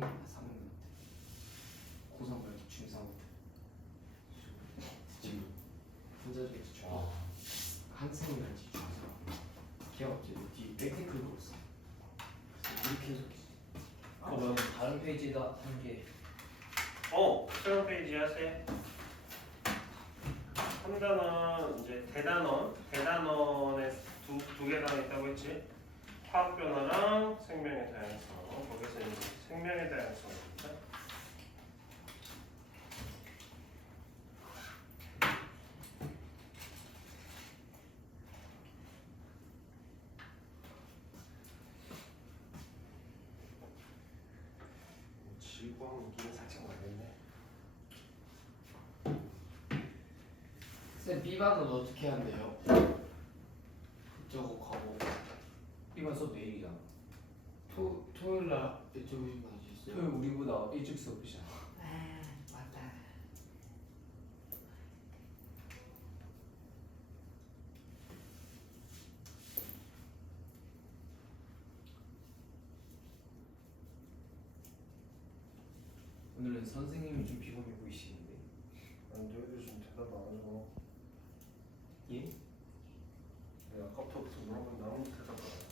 3학년 때 고3 말고 중3 지금 혼자주겠지 중 한승이란지 중3 걔가 갑자기 뒤에 백테크를 걸었어. 이렇게 해서 그러면 다른 페이지다 한 개. 새로운 페이지 하세요. 3단원 이제 대단원에 두 개가 있다고 했지. 화학 변화랑 생명의 다양성. 거기서 이제 생명의 다양성입니다. 지구하고 느낌이 살짝 나겠네. 쌤 B반은 어떻게 한대요? 저거 과목 이번 수업 내일이잖아. 토요일날 이쪽에 가지 있어요? 토요일 우리보다 일찍 수업이잖아. 맞다. 오늘은 선생님이 좀 피곤해 보이시는데. 아니 너희들 좀 대답 안 하죠. 예? 내가 아까부터 물어봤는데 아무도 대답 안 하잖아.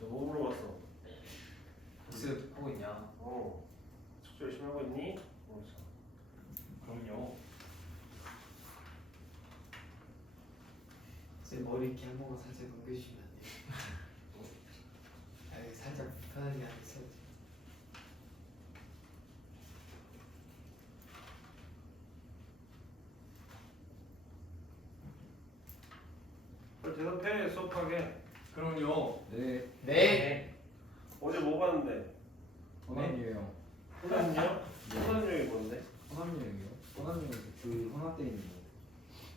너 뭐 물어봤어? 복습 하고 있냐? 숙제 열심히 하고 있니? 그래서 그럼요. 쌤 머리 이렇게 한 번만 살짝 넘겨주시면 안 돼요? 아니 살짝 불편하게 하면서 빨리 대답해 수업하게. 그럼요. 네. 네. 어제 뭐 봤는데? 호남유형. 호남역? 호남역이 뭔데? 호남유형이요? 호남유형 그 혼합돼 있는 거.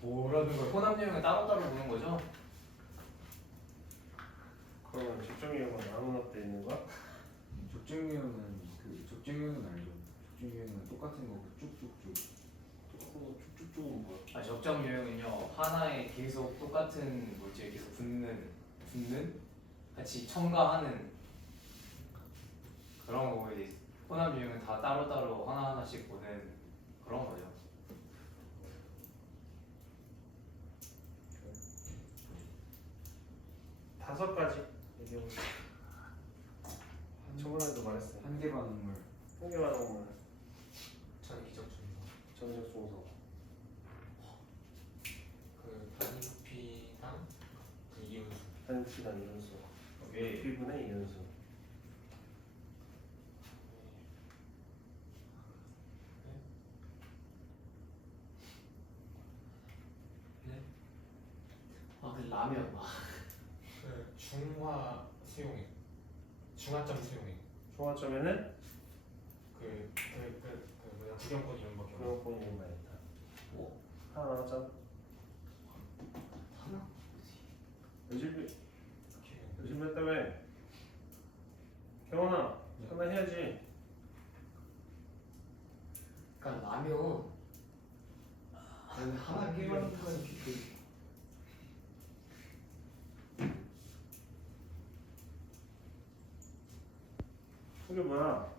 뭐라는 거야? 호남여행을 따로따로 보는 거죠? 그러면 집중력은 안 혼합돼 있는 거야? 적중유형은 그 적중유형은 알죠? 적중유형은 똑같은 거고 쭉쭉쭉. 똑같은 거 쭉쭉쭉은 뭐야? 아, 적정 유형은요 하나에 계속 똑같은 물질에 계속 붙는 같이 첨가하는 그런 거고 이제 혼합 유형은 다 따로따로 하나하나씩 보는 그런 거죠. 다섯 가지 얘기해보자. 저번에도 말했어. 한계 반응물. 한개만 하면 전기적 증서. 전적 중성. 그 단위부피랑 그 이온수. 단피단 이온수. 왜? B분의 이온수. 그 라면 막 그 중화 수용액, 중화점 수용액, 종합점에는 뭐야 구경권 이런 거 그런 공인만 있다. 뭐? 하나 나왔잖아. 하나? 요즘 했다며. 경원아, 하나 해야지. 그러니까 라면 하나 끼면 그게 뭐야?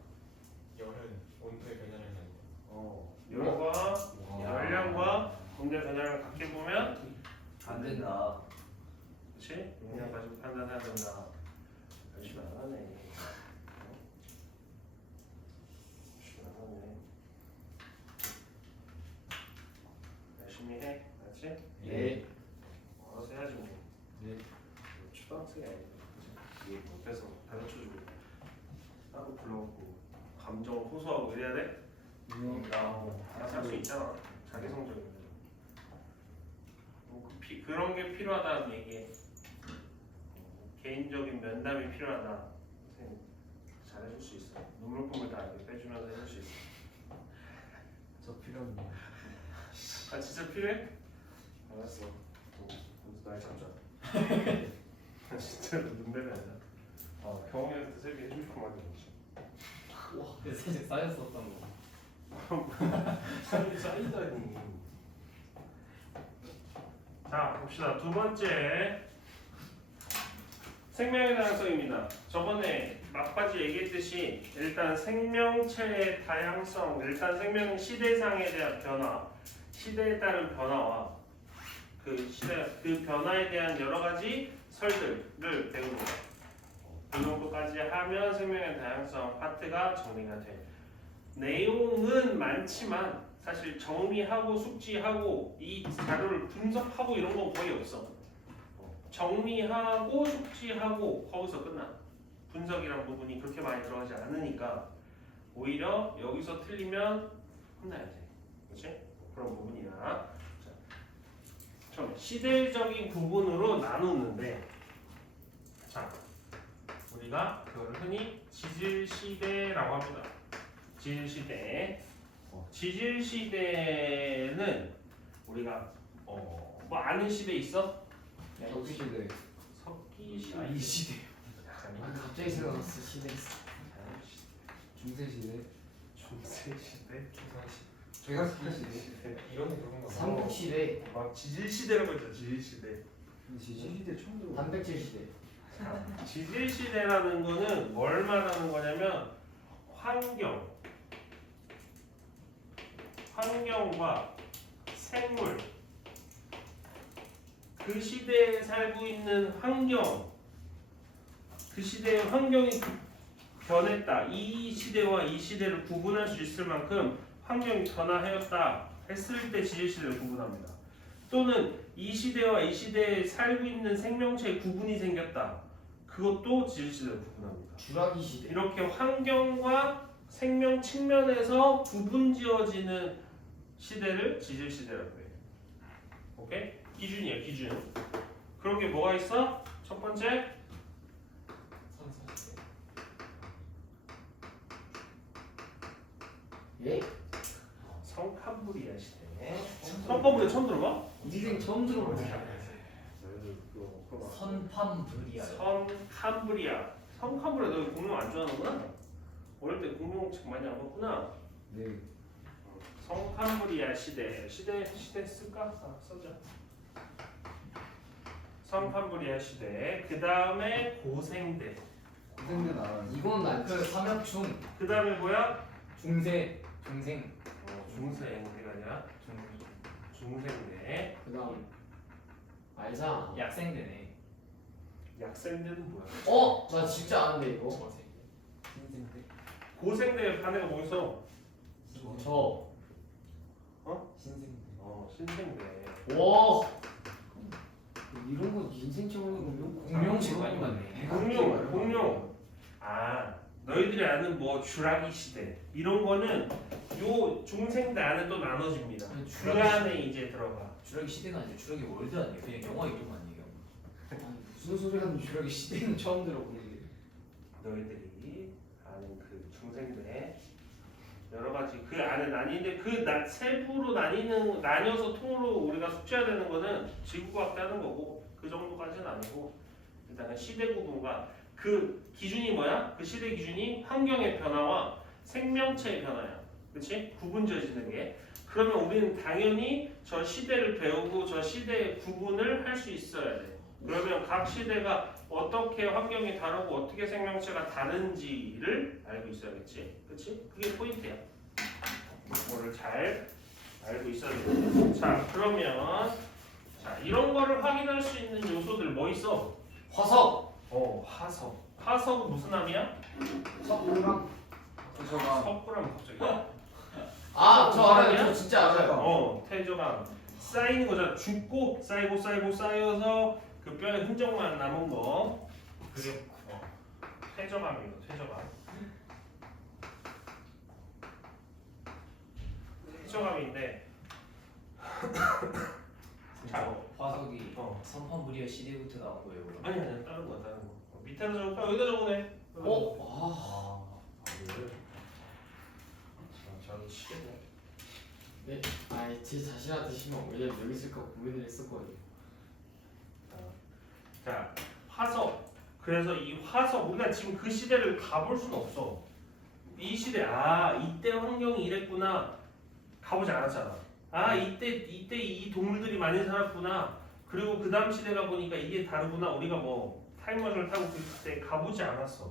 열은 온도의 변화를 하는 열과 열량과 온도의 변화를 같게 보면 안 된다. 그렇지? 용량 가지고 판단해야 된다. 열심히 안 하네. 열심히 안 하네. 열심히 해. 알았지? 예. 알아서 해야지 뭐. 네. 초등학생이 아니야. 이게 옆에서 가르쳐주고 따로 불러갖고 감정을 호소하고 이래야 돼? 알아서 할 수 있잖아. 자기 성적인데. 그런 게 필요하다는 얘기에 개인적인 면담이 필요하다. 선생님 잘해줄 수 있어. 눈물금을 다 이렇게 빼주면서 해줄 수 있어. 저 필요합니다. 아 진짜 필요해? 알았어. 날 잡자. 진짜로 눈대가 아니야. 경호형한테 세게 해줄 거만 해야지. 와, 사실 쌓였었던 거. 사람이 쌓이다니. 자 봅시다. 두 번째 생명의 다양성입니다. 저번에 막바지 얘기했듯이 일단 생명체의 다양성, 일단 생명 시대상에 대한 변화, 시대에 따른 변화와 그 변화에 대한 여러 가지 설들을 배우는 거예요. 그 정도까지 하면 생명의 다양성 파트가 정리가 돼. 내용은 많지만 사실 정리하고 숙지하고 이 자료를 분석하고 이런 건 거의 없어. 정리하고 숙지하고 거기서 끝나. 분석이란 부분이 그렇게 많이 들어가지 않으니까 오히려 여기서 틀리면 혼나야 돼. 그렇지? 그런 부분이야. 자, 처음 시대적인 부분으로 나누는데, 자, 우리가 그걸 흔히 지질시대라고 합니다. 지질시대. 지질시대는 우리가 뭐 아는 시대 있어? 석기시대. 석기시대. 이 시대. 갑자기 생각났어 시대. 중세시대. 중세시대. 최강시대. 이런 그런 거. 삼국 시대, 막 지질시대라고 했죠. 지질시대. 근데 지질시대 처음 들어. 단백질 시대. 지질시대라는 거는 뭘 말하는 거냐면 환경과 생물, 그 시대에 살고 있는 환경, 그 시대의 환경이 변했다. 이 시대와 이 시대를 구분할 수 있을 만큼 환경이 변화하였다 했을 때 지질시대를 구분합니다. 또는 이 시대와 이 시대에 살고 있는 생명체의 구분이 생겼다. 그것도 지질시대를 구분합니다. 주라기 시대. 이렇게 환경과 생명 측면에서 구분지어지는 시대를 지질시대라고 해요. 오케이? 기준이에요, 기준. 그런 게 뭐가 있어? 첫 번째, 선사 시대. 예? 성캄브리아 시대. 성캄브리아 처음 들어봐? 인생 처음 들어보네. 선팜브리아. 성캄브리아. 성캄브리아 너 공룡 안 좋아하는구나? 어릴 때 공룡 책 많이 안 봤구나. 네. 성캄브리아 시대 쓸까? 써자. 성캄브리아 시대. 그 다음에 고생대. 고생대 나라. 이건 난그 삼엽충. 그 다음에 뭐야? 중생. 중생대가 아니라 중생대. 그다음 알잖아. 약생대네. 약생대는 뭐야? 나 진짜 아는데 이거. 저세. 신생대. 고생대 반대가 뭐 있어? 저. 신생대. 신생대. 와. 이런 거 인생 처음이고 공룡식 많이 봤네. 공룡. 너희들이 아는 뭐 주라기 시대 이런 거는 요 중생대 안에 또 나눠집니다. 아니, 그 주라기 안에 이제 들어가. 주라기 시대가 아니라 주라기 월드 아니에요? 그냥 영화 이름 아니에요? 무슨 소리 하는 주라기 시대는 처음 들어보는데. 너희들이 아는 그 중생대 여러 가지 그 안에 나뉘는데 그 세부로 나뉘어서 통으로 우리가 숙지해야 되는 거는 지구과학 하는 거고 그 정도까지는 아니고 일단은 시대 구분과 그 기준이 뭐야? 그 시대 기준이 환경의 변화와 생명체의 변화야. 그렇지? 구분지어지는 게. 그러면 우리는 당연히 저 시대를 배우고 저 시대의 구분을 할 수 있어야 돼. 그러면 각 시대가 어떻게 환경이 다르고 어떻게 생명체가 다른지를 알고 있어야겠지. 그렇지? 그게 포인트야. 그거를 잘 알고 있어야 돼. 자, 그러면 이런 거를 확인할 수 있는 요소들 뭐 있어? 화석. 화석. 화석은 무슨 암이야? 석고랑. 석고라면 갑자기. 저 알아요. 저 진짜 알아요. 태저감. 쌓이는 거잖아. 죽고 쌓이고 쌓여서 그 뼈에 흔적만 남은 거. 그게 퇴저감이에요. 퇴저감. 퇴저감인데. 자, 화석이 선팜브리아 시대부터 나온 거예요, 그럼? 아니 다른 거야 다른 거. 밑에다 적을까? 여기다 적으네. 저는 치겠네. 네. 제 자신한테 시면 왜냐면 여기 있을까 고민을 했었거든요. 자, 화석. 그래서 이 화석 우리가 지금 그 시대를 가볼 수는 없어. 이 시대 이때 환경이 이랬구나. 가보지 않았잖아. 이때 이 동물들이 많이 살았구나. 그리고 그 다음 시대가 보니까 이게 다르구나. 우리가 뭐 타임머신을 타고 그때 가보지 않았어.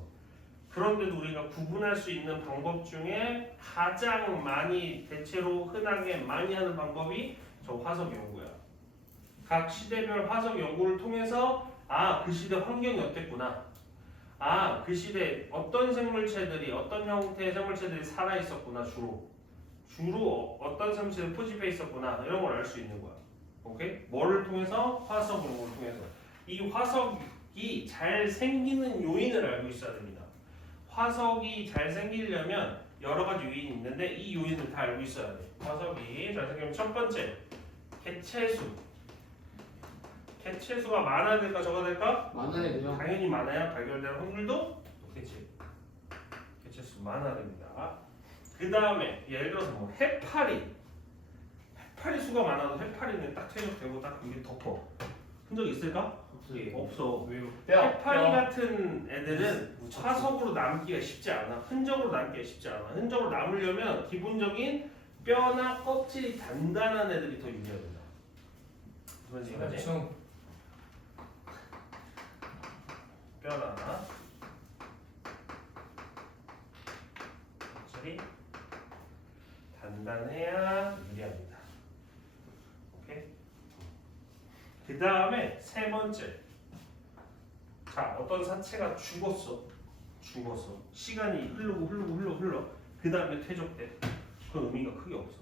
그런데도 우리가 구분할 수 있는 방법 중에 가장 많이 대체로 흔하게 많이 하는 방법이 저 화석 연구야. 각 시대별 화석 연구를 통해서 그 시대 환경이 어땠구나. 그 시대 어떤 생물체들이 어떤 형태의 생물체들이 살아 있었구나. 주로 어떤 생물체들이 포집해 있었구나. 이런 걸 알 수 있는 거야. 오케이? 뭐를 통해서? 화석 연구를 통해서. 이 화석이 잘 생기는 요인을 알고 있어야 됩니다. 화석이 잘 생기려면 여러 가지 요인이 있는데 이 요인을 다 알고 있어야 돼. 화석이 잘 생기면 첫 번째, 개체수. 개체수가 많아야 될까 적어야 될까? 많아야 되죠. 당연히 많아야 발견될 확률도 높겠지. 개체수 많아야 됩니다. 그 다음에 예를 들어서 뭐 해파리 수가 많아도 해파리는 딱 퇴적되고 딱 이게 덮어. 흔적이 있을까? 없어. 왜요? 해파리 같은 애들은 화석으로 남기가 쉽지 않아. 흔적으로 남기가 쉽지 않아. 흔적으로 남으려면 기본적인 뼈나 껍질이 단단한 애들이 더 유리해야 된다. 무슨 얘기지? 대충 뼈나 껍질이 단단해야 유리합니다. 오케이? 그 다음에 세 번째. 자, 어떤 사체가 죽었어. 시간이 흘러. 그 다음에 퇴적돼. 그건 의미가 크게 없어.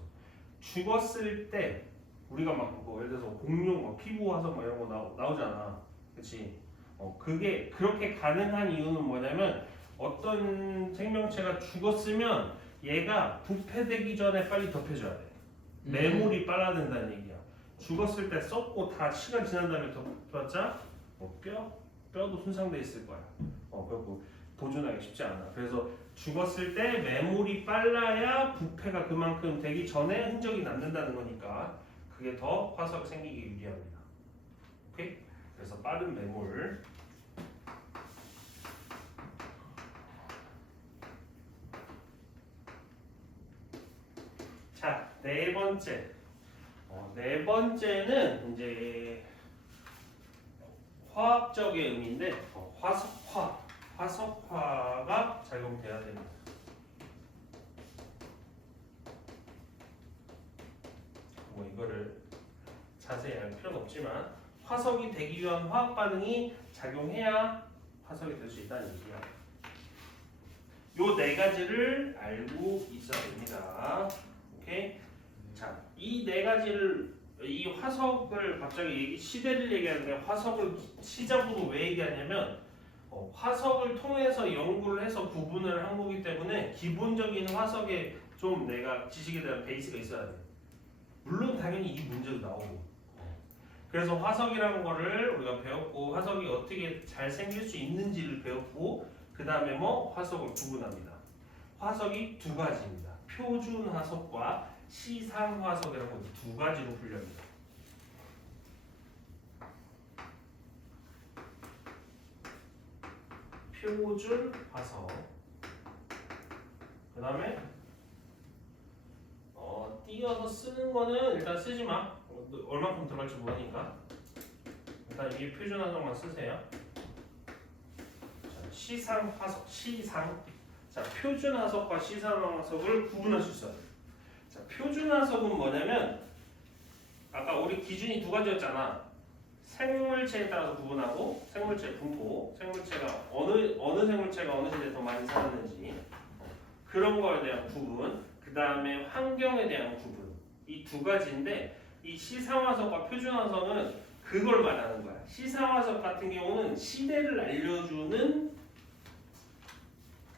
죽었을 때 우리가 뭐 예를 들어서 공룡, 피부 화석 이런 거 나오잖아. 그렇지? 그게 그렇게 가능한 이유는 뭐냐면 어떤 생명체가 죽었으면 얘가 부패되기 전에 빨리 덮여줘야 돼. 매몰이 빨라야 된다는 얘기야. 죽었을 때 썩고 다 시간 지난 다음에 덮었자 뼈도 손상돼 있을 거야. 그리고 보존하기 쉽지 않아. 그래서 죽었을 때 매몰이 빨라야 부패가 그만큼 되기 전에 흔적이 남는다는 거니까 그게 더 화석이 생기기 유리합니다. 오케이? 그래서 빠른 매몰. 자, 네 번째. 네 번째는 이제 화학적인 의미인데 화석화가 작용돼야 됩니다. 뭐 이거를 자세히 알 필요는 없지만 화석이 되기 위한 화학 반응이 작용해야 화석이 될 수 있다는 얘기야. 요 네 가지를 알고 있어야 됩니다. 오케이? 자, 이 네 가지를 이 화석을 갑자기 시대를 얘기하는데 화석을 시작으로 왜 얘기하냐면 화석을 통해서 연구를 해서 구분을 한 거기 때문에 기본적인 화석에 좀 내가 지식에 대한 베이스가 있어야 돼. 물론 당연히 이 문제도 나오고. 그래서 화석이라는 거를 우리가 배웠고 화석이 어떻게 잘 생길 수 있는지를 배웠고 그 다음에 화석을 구분합니다. 화석이 두 가지입니다. 표준 화석과 시상 화석이라고 두 가지로 분류합니다. 표준 화석. 그 다음에 띄어서 쓰는 거는 일단 쓰지 마. 얼마큼 들어갈지 모르니까. 일단 이게 표준 화석만 쓰세요. 자, 시상 화석, 자, 표준 화석과 시상 화석을 구분할 수 있어요. 자, 표준 화석은 뭐냐면 아까 우리 기준이 두 가지였잖아. 생물체에 따라서 구분하고 생물체 분포, 생물체가 어느 생물체가 어느 시대에 더 많이 살았는지 그런 거에 대한 구분, 그 다음에 환경에 대한 구분 이 두 가지인데 이 시상화석과 표준화석은 그걸 말하는 거야. 시상화석 같은 경우는 시대를 알려주는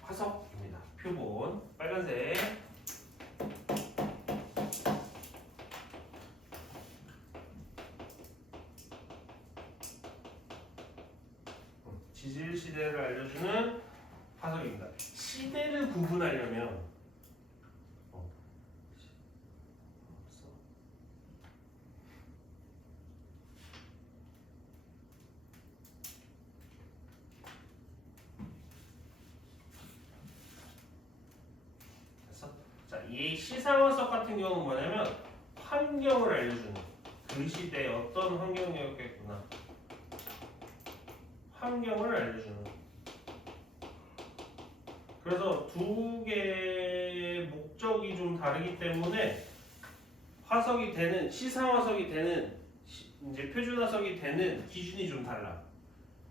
화석입니다. 표본 빨간색. 지질 시대를 알려주는 화석입니다. 시대를 구분하려면 자, 이 시상화석 같은 경우는 뭐냐면 환경을 알려주는 그 시대에 어떤 환경이었겠구나. 환경을 알려주는 거. 그래서 두 개의 목적이 좀 다르기 때문에 화석이 되는 시상화석이 되는 이제 표준화석이 되는 기준이 좀 달라.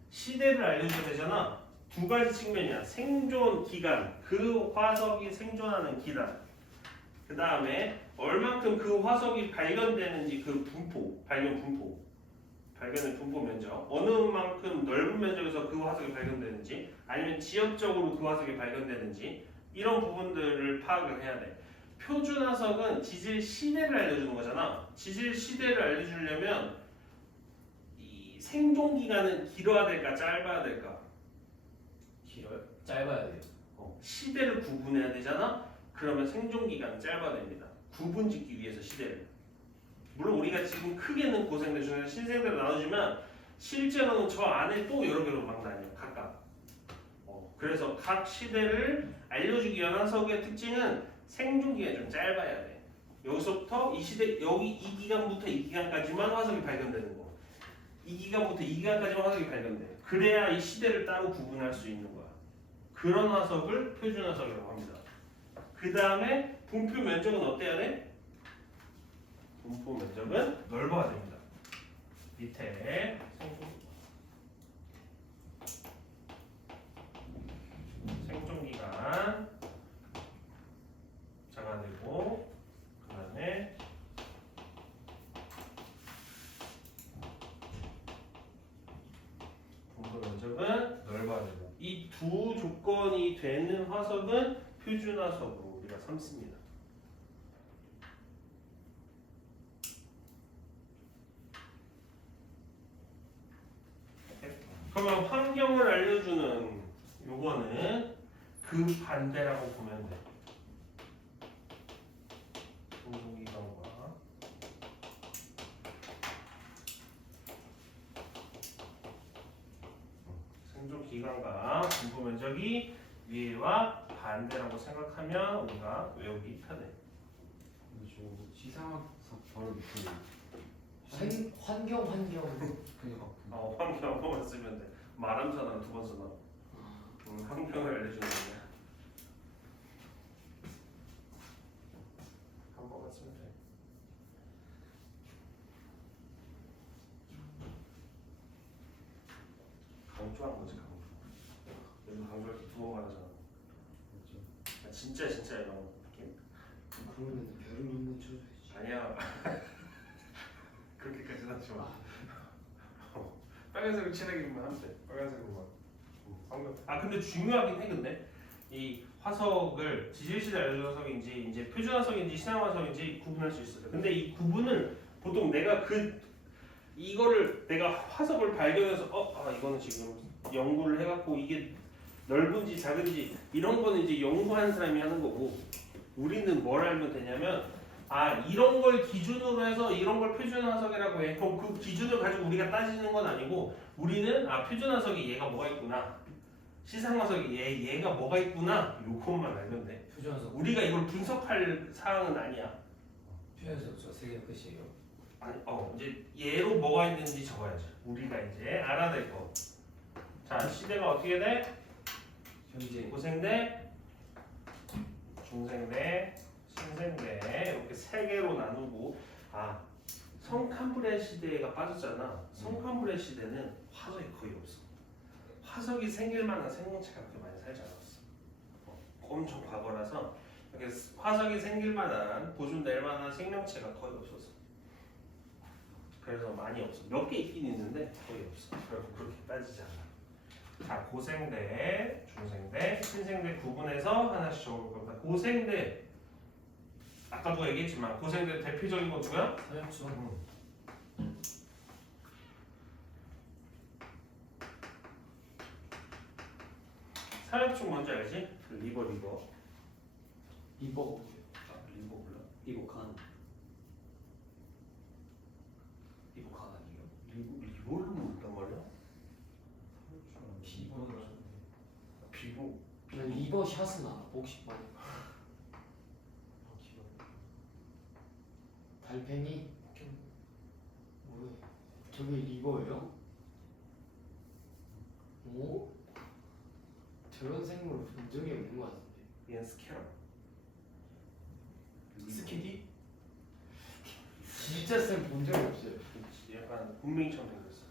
시대를 알려줘야 되잖아. 두 가지 측면이야. 생존 기간, 그 화석이 생존하는 기간. 그 다음에 얼만큼 그 화석이 발견되는지 그 분포, 발견의 분포 면적, 어느 만큼 넓은 면적에서 그 화석이 발견되는지, 아니면 지역적으로 그 화석이 발견되는지 이런 부분들을 파악을 해야 돼. 표준화석은 지질 시대를 알려주는 거잖아. 지질 시대를 알려주려면 이 생존 기간은 길어야 될까, 짧아야 될까? 길어요? 짧아야 돼요. 시대를 구분해야 되잖아. 그러면 생존 기간은 짧아야 됩니다. 구분짓기 위해서 시대를. 물론 우리가 지금 크게는 고생대, 중생대, 신생대로 나누지만 실제로는 저 안에 또 여러 개로 막 나뉘어 각각. 그래서 각 시대를 알려주기 위한 화석의 특징은 생존 기간이 좀 짧아야 돼. 여기서부터 이 시대 여기 이 기간부터 이 기간까지만 화석이 발견되는 거. 이 기간부터 이 기간까지만 화석이 발견돼. 그래야 이 시대를 따로 구분할 수 있는 거야. 그런 화석을 표준 화석이라고 합니다. 그 다음에 분포 면적은 어때야 돼? 분포 면적은 넓어야 됩니다. 밑에 생존 기간 작아되고, 그 다음에 분포 면적은 넓어야 되고, 이 두 조건이 되는 화석은 표준 화석으로 우리가 삼습니다. 그러면 환경을 알려주는 요거는 그 반대라고 보면 돼. 공동기관과 생존기간과 분포 면적이 위에와 반대라고 생각하면 우리가 외우기 편해. 근데 저 시상학석 바로 밑에 환경 그냥 환경 한 번만 쓰면 돼. 말함사나 두 번 쓰나? 환경을 알려주는 거야. 한 번만 쓰면 돼. 강조한 거지, 강조. 요즘 강조할 때 두 번 말하잖아. 그렇죠. 진짜 이런 느낌? 그러면 별을 한번 쳐줘야지. 아니야. 그렇게까지는 하지 마. 빨간색으로 칠하기만 하면 돼. 빨간색으로만. 근데 중요하긴 해. 근데 이 화석을 지질시대 알려준 화석인지 이제 표준 화석인지 신화 화석인지 구분할 수 있어요. 근데 이 구분을 보통 내가 이거를 내가 화석을 발견해서 이거는 지금 연구를 해갖고 이게 넓은지 작은지 이런 거는 이제 연구하는 사람이 하는 거고, 우리는 뭘 알면 되냐면 이런 걸 기준으로 해서 이런 걸 표준 화석이라고 해. 그럼 그 기준을 가지고 우리가 따지는 건 아니고, 우리는 표준 화석이 얘가 뭐가 있구나, 시상 화석이 얘가 뭐가 있구나, 요것만 알면 돼. 표준화석. 우리가 이걸 분석할 사항은 아니야. 표준화석 저 세 개 끝이에요. 아니, 이제 얘로 뭐가 있는지 적어야지. 우리가 이제 알아야 될 거. 자, 시대가 어떻게 돼? 현재 고생대, 중생대, 신생대 이렇게 세 개로 나누고, 성칸불의 시대가 빠졌잖아. 성칸불의 시대는 화석이 거의 없어. 화석이 생길 만한 생명체가 그렇게 많이 살지 않았어. 엄청 과거라서 이렇게 화석이 생길 만한, 보존될 만한 생명체가 거의 없었어. 그래서 많이 없어. 몇 개 있긴 있는데 거의 없어. 그래서 그렇게 따지지 않아. 자, 고생대, 중생대, 신생대 구분해서 하나씩 적어볼 겁니다. 고생대, 아까 누가 얘기했지만 고생대 대표적인 건 누구야? 사역충. 사역충 뭔지 알지? 그 리버. 리버 리버 몰라? 리버칸 이복한 아니에요? 리버를 모른단 말이야? 비보. 그냥 리버 샷은 알아. 복식만 달팽이 뭐야? 저게 리버예요? 오? 저런 생물 본 적이 없는 것 같은데. 얘는 스캐럽. 스키디? 진짜 쌤본 적이 없어요. 약간 군뱅이처럼 생겼어.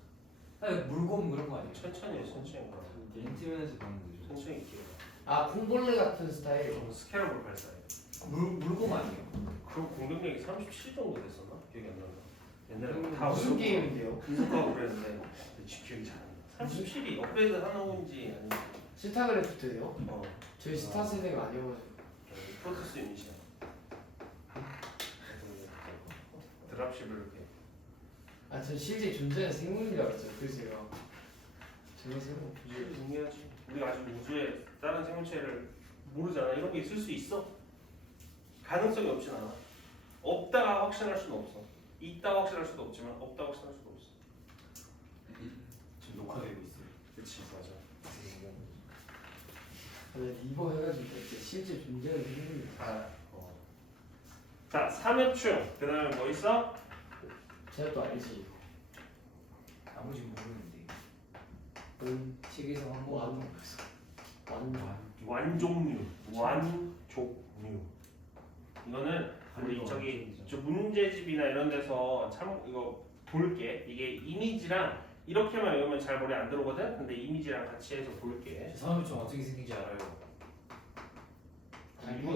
아니 물곰 그런 거 아니에요? 천천히 해, 천천히 가. 인티면에서 봤는데 좀. 천천히 끼워. 아 콩벌레 같은 스타일. 스캐럽을 발사해. 물곰 아니에요? 그 공격력이 37 정도 됐었나? 기억이 안 난다. 옛날에 다 무슨 외우고 게임인데요? 분석하고 그랬는데 지금 기억이 잘 안 나. 37이 업그레이드 하는 건지 아닌지. 스타크래프트요? 어. 저희 스타 세대가 아니어가지고. 프로토스 유닛이야. 드랍십을 이렇게. 아 전 실제 존재하는 생물인 줄 알았죠. 그래서 제가 저런 생물. 중요하지. 우리가 아직 우주에 다른 생물체를 모르잖아. 이런 게 있을 수 있어. 가능성이 없진 않아. 없다가 확신할 수는 없어. 있다 확신할 수도 없지만 없다 확신할 수도 없어. 지금 녹화되고 있어요. 그렇지 맞아. 근데 이거 해가지고 진짜 실제 존재하는 생물이. 아, 자, 삼엽충. 그다음에 뭐 있어? 제가 또 알지. 나머지 모르는데. 책에서 한번 완. 완종류. 완족류. 이거는 우리 저기 저 문제집이나 이런 데서 참 이거 볼게. 이게 이미지랑 이렇게만 외우면 잘 머리 안 들어오거든. 근데 이미지랑 같이 해서 볼게. 사람이좀 어떻게 생긴지 알아요.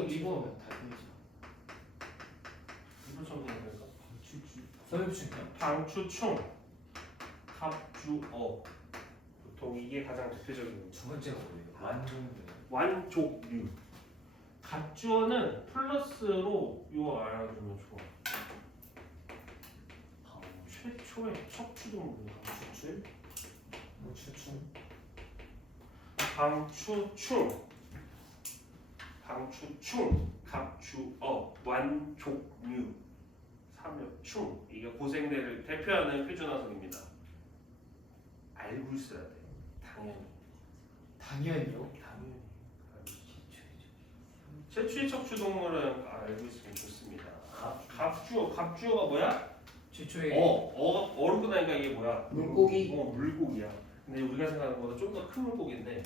이거면 달팽이죠. 이거 좀 해볼까? 사람이충이요? 방추충, 갑주어. 보통 이게 가장 대표적인 거죠. 두 번째가 뭐예요? 완종류. 완족류. 갑주어는 플러스로 이거 알아주면 좋아. 최초의 척추동물. 추출? 뭐 추출? 방추충, 방추충, 갑주어, 완족류, 삼엽충. 이게 고생대를 대표하는 표준화석입니다. 알고 있어야 돼. 당연히. 당연히요. 당연히. 최초의 척추동물은 알고 있으면 좋습니다. 갑주어가 뭐야? 최초의 어렵고 나니까 이게 뭐야? 물고기. 물고기야. 근데 우리가 생각하는 것보다 좀 더 큰 물고기인데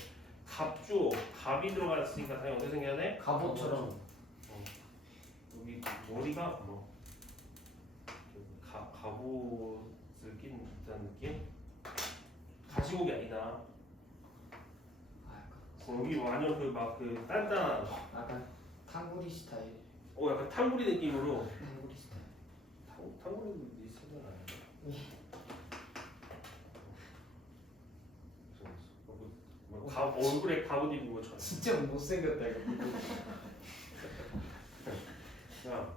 갑주어, 갑이 들어갔으니까 당연히 어떻게 생겨야 돼? 갑옷처럼. 여기 머리가 뭐 갑옷을 낀 듯한 느낌? 가시고기 아니다. 여기 완전 그 단단한 약간 탕구리 스타일. 약간 탕구리 느낌으로 탕구리 스타일. 탕구리도 있었나? 얼굴에 갑옷 입은 것처럼. 진짜 못생겼다 이거. 야,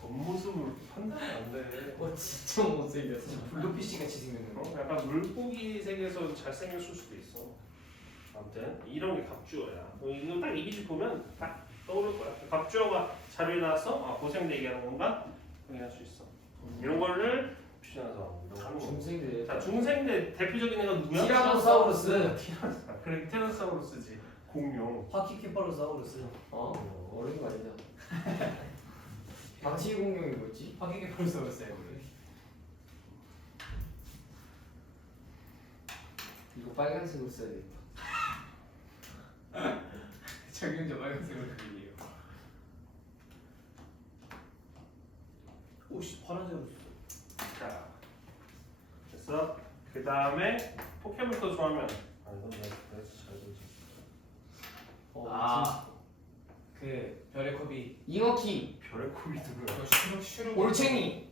겉모습을 판단이 안 돼. 진짜 못생겼어. 블루피쉬 같이 생겼는데. 약간 물고기 세계에서 잘생겼을 수도 있어. 아무튼 이런 게 갑주어야. 이거 딱 이미지 보면 딱 떠오를 거야. 갑주어가 자료에 나왔어? 고생대 얘기하는 건가? 확인할 수 있어. 이런 거를 표현해서 중생들. 자, 중생대 대표적인 애가 누구야? 티라노사우루스. 그래, 티라노사우루스지. 공룡. 파키케파로사우루스. 어려운 거 아니잖아. 방치 공룡이 뭐지? 파키케파로사우루스예요 원래. 이거 빨간색으로 써야 돼. 적용자 빨간색으로 그리게요. 오씨 파란색으로 썼어. 자, 됐어? 그 다음에 포켓몬 또 좋아하면 이건 내가 잘 되지. 그 별의 컵이 잉어킹. 별의 컵이 누구야? 올챙이.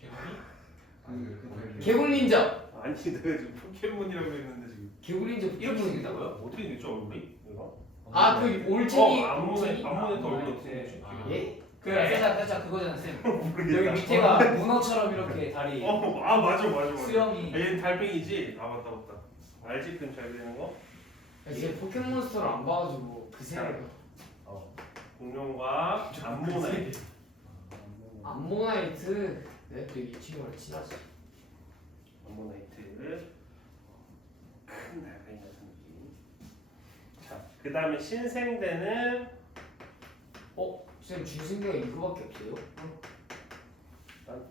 개구리? 개굴 닌자. 아니 내가 지금 포켓몬이라고 했는데 지금 개굴 닌자 이렇게 생긴다고요? 어떻게 됐지 얼굴이? 이거? 그 올챙이. 앞문에 더 앞문에 얼굴 어떻게 됐지? 예? 그 살짝 그거잖아 쌤. 모르겠다. 여기 밑에가 문어처럼 이렇게 다리 맞아. 수염이. 얘는 달팽이지? 맞다. 알지? 그건 잘 되는 거? 이제 포켓몬스터를 안 봐가지고 그 생각. 공룡과 암모나이트. 암모나이트. 네, 이 친구랑 친하지. 암모나이트. 큰 달팽이 같은 느낌. 자, 그 다음에 신생대는 쌤 중생대가 이거밖에 없어요?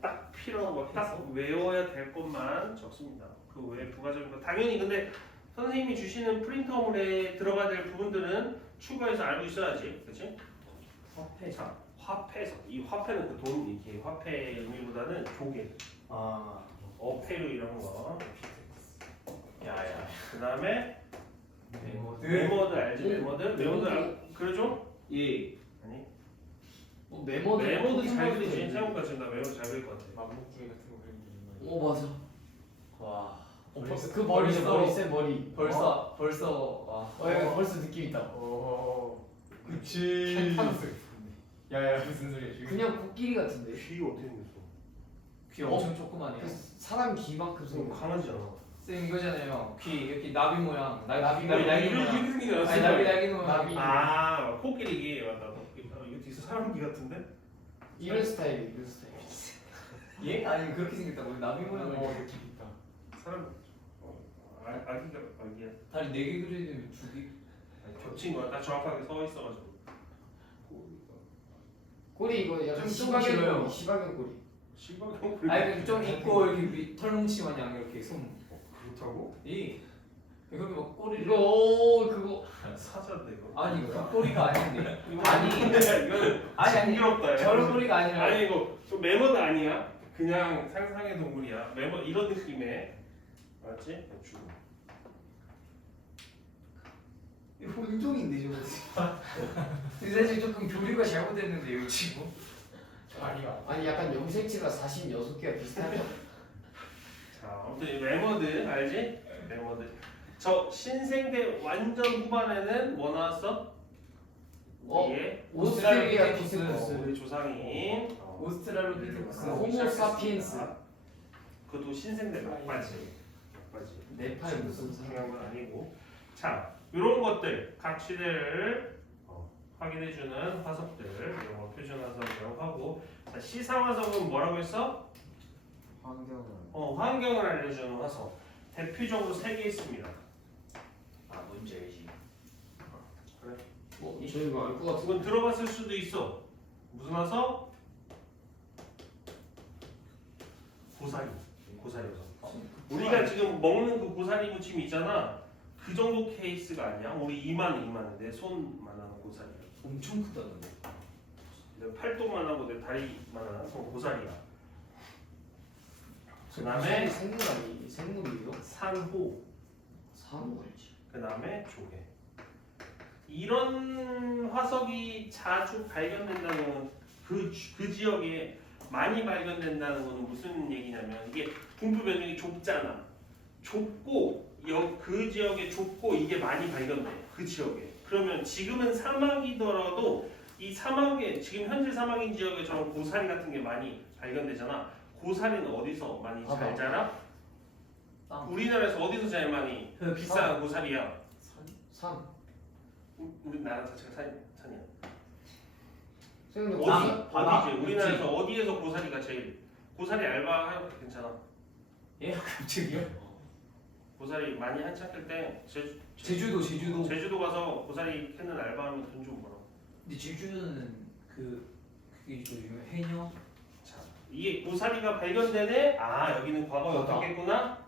딱 필요한 거, 딱 외워야 될 것만 적습니다. 그 외에 부가적인 거 당연히 근데 선생님이 주시는 프린터물에 들어가야 될 부분들은 추가해서 알고 있어야지, 그렇지? 화폐. 자, 화폐석. 이 화폐는 그 돈 이렇게 화폐 의미보다는 조개, 아. 어폐류 이런 거. 야야. 그 다음에 메모드. 메모드 알지? 메모드? 메모드 메모드. 그러죠? 예. 아니. 메모드 메모드 잘 생각도 그리지. 되는데. 생각보다 지금 나 메모드 잘 그릴 것 같아. 만목두개 같은 거 그리는 게 있나요? 오 맞아. 와. 그 머리 머리 쎄 머리. 벌써 와. 벌써 느낌 있다. 오. 그치. 캔타노스. 야야 무슨 소리야 지금? 그냥 코끼리 같은데. 귀 어떻게 생겼어? 귀 엄청 조그만해요. 그 사람 귀만큼 좀 생긴. 강아지잖아. 쌤 이거잖아요. 귀 이렇게 나비 모양. 나비 날개 이렇게 모양. 생기지 않았어? 아니 날개 모양. 나비. 아, 코끼리 귀 맞다. 이거 뒤에서 사람 귀 같은데? 이런 스타일 이런 스타일. 예? 아니 그렇게 생겼다고요? 나비 모양. 느낌 있다. 사람 아기가 아기야. 다리 4개 그려지면 2개. 겹친 거야. 딱 정확하게 서 있어가지고. 꼬리 이거 약간 좀 시바견 길어요. 꼬리. 시바견 꼬리. 시바견 아니 좀 있고 이렇게 털뭉치 마냥 이렇게 손. 그렇다고? 이 그렇게 막 꼬리를. 이거 오 그거. 사자인데 이거. 아니 그 꼬리가 아닌데. 이거 아니. 이거 아니 아니. 징그럽다. 야. 저런 꼬리가 아니라. 아니 이거 좀 메모드 아니야? 그냥 상상의 동물이야. 메모 이런 느낌의 맞지? 주고. 이거 혼종인데 저거. 사실 조금 교류가 잘못됐는데 이거 지금. 다리가. 아니 약간 염색체가 46개가 비슷하죠. 자, 아무튼 이 메모드 알지? 메모드. 저 신생대 완전 후반에는 뭐 나왔어? 우리의 오스트레리아피테쿠스. 우리 조상인 오스트랄로피테쿠스. 호모사피엔스. 그것도 신생대 막바지. 막바지. 네팔 무슨 중요한 건 아니고. 자, 이런 것들 각 시대를 확인해주는 화석들 이런 거 표준 화석이라고 하고. 자, 시상 화석은 뭐라고 했어? 환경을 환경을 알려주는 화석. 대표적으로 3개 있습니다. 아 뭔지 알지. 저 이거 알 것 같은데. 그건 들어봤을 수도 있어. 무슨 화석? 고사리. 고사리 화석. 우리가 지금 먹는 그 고사리 무침 있잖아. 그 정도 케이스가 아니야. 우리 이만 내 손만한 고사리야. 엄청 크다던데. 내 팔뚝만 하고 내 다리만한 그건 고사리야. 그 다음에 생물 아니 생물이요? 산호. 상어 알지. 그 다음에 조개. 이런 화석이 자주 발견된다는 건 그 지역에 많이 발견된다는 것은 무슨 얘기냐면 이게 분포 면적이 좁잖아. 좁고 그 지역에 좁고 이게 많이 발견돼. 그 지역에. 그러면 지금은 사막이더라도 이 사막에 지금 현재 사막인 지역에 저런 고사리 같은 게 많이 발견되잖아. 고사리는 어디서 많이 잘 자라? 땅. 우리나라에서 어디서 제일 많이 비싼 고사리야? 산. 우리나라 자체가 산이야. 선생님 어디? 어디? 바다. 어디지? 우리나라에서 어디에서 고사리가 제일? 고사리 알바 하는 거 괜찮아. 예? 갑자기요? 고사리 많이 한창 때 제주도. 제주도 가서 고사리 캐는 알바하면 돈 좀 벌어. 근데 제주도는 그게 좀 유명 해녀. 자, 이게 고사리가 발견되네. 아 여기는 과거에 바다. 어떻게 했구나?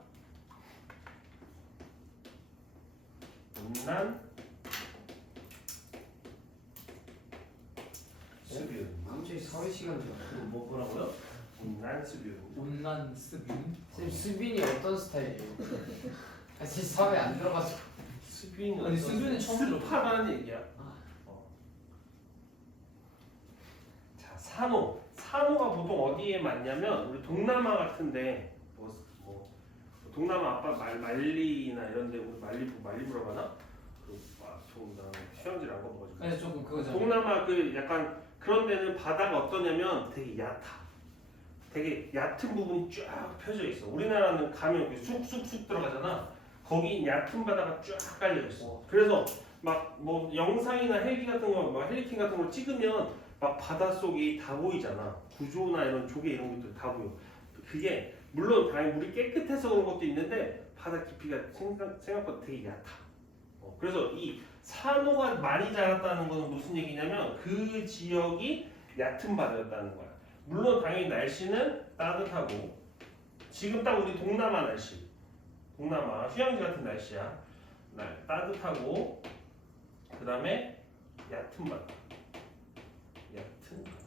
온난 수뷰. 갑자기 사회 시간 줄 알았어. 뭐라고요? 온난 수뷰. 온난 스빈. 쌤 수빈이 어떤 스타일이에요? 사실 사회 안 들어가지고. 수빈은 아니, 수빈은 처음 들어봐. 습하다는 얘기야. 아. 자, 산호가 보통 어디에 많냐면 우리 동남아 같은데 뭐 동남아 아빠 말리나 이런데 우리 말리부로 가나? 동남아 휴양지를 안 가봐가지고. 아니 조금 그거잖아. 동남아 그 약간 그런 데는 바다가 어떠냐면 되게 얕아. 되게 얕은 부분이 쫙 펴져 있어. 우리나라는 가면 이렇게 쑥쑥쑥 들어가잖아. 거기 얕은 바다가 쫙 깔려 있어. 그래서 막 뭐 영상이나 헬기 같은 거, 막 헬리킨 같은 걸 찍으면 막 바닷속이 다 보이잖아. 구조나 이런 조개 이런 것들 다 보여. 그게 물론 당연히 물이 깨끗해서 그런 것도 있는데 바다 깊이가 생각보다 되게 얕아. 그래서 이 산호가 많이 자랐다는 것은 무슨 얘기냐면 그 지역이 얕은 바다였다는 거야. 물론 당연히 날씨는 따뜻하고 지금 딱 우리 동남아 날씨, 동남아 휴양지 같은 날씨야. 날 따뜻하고 그 다음에 얕은 바다. 얕은 바다.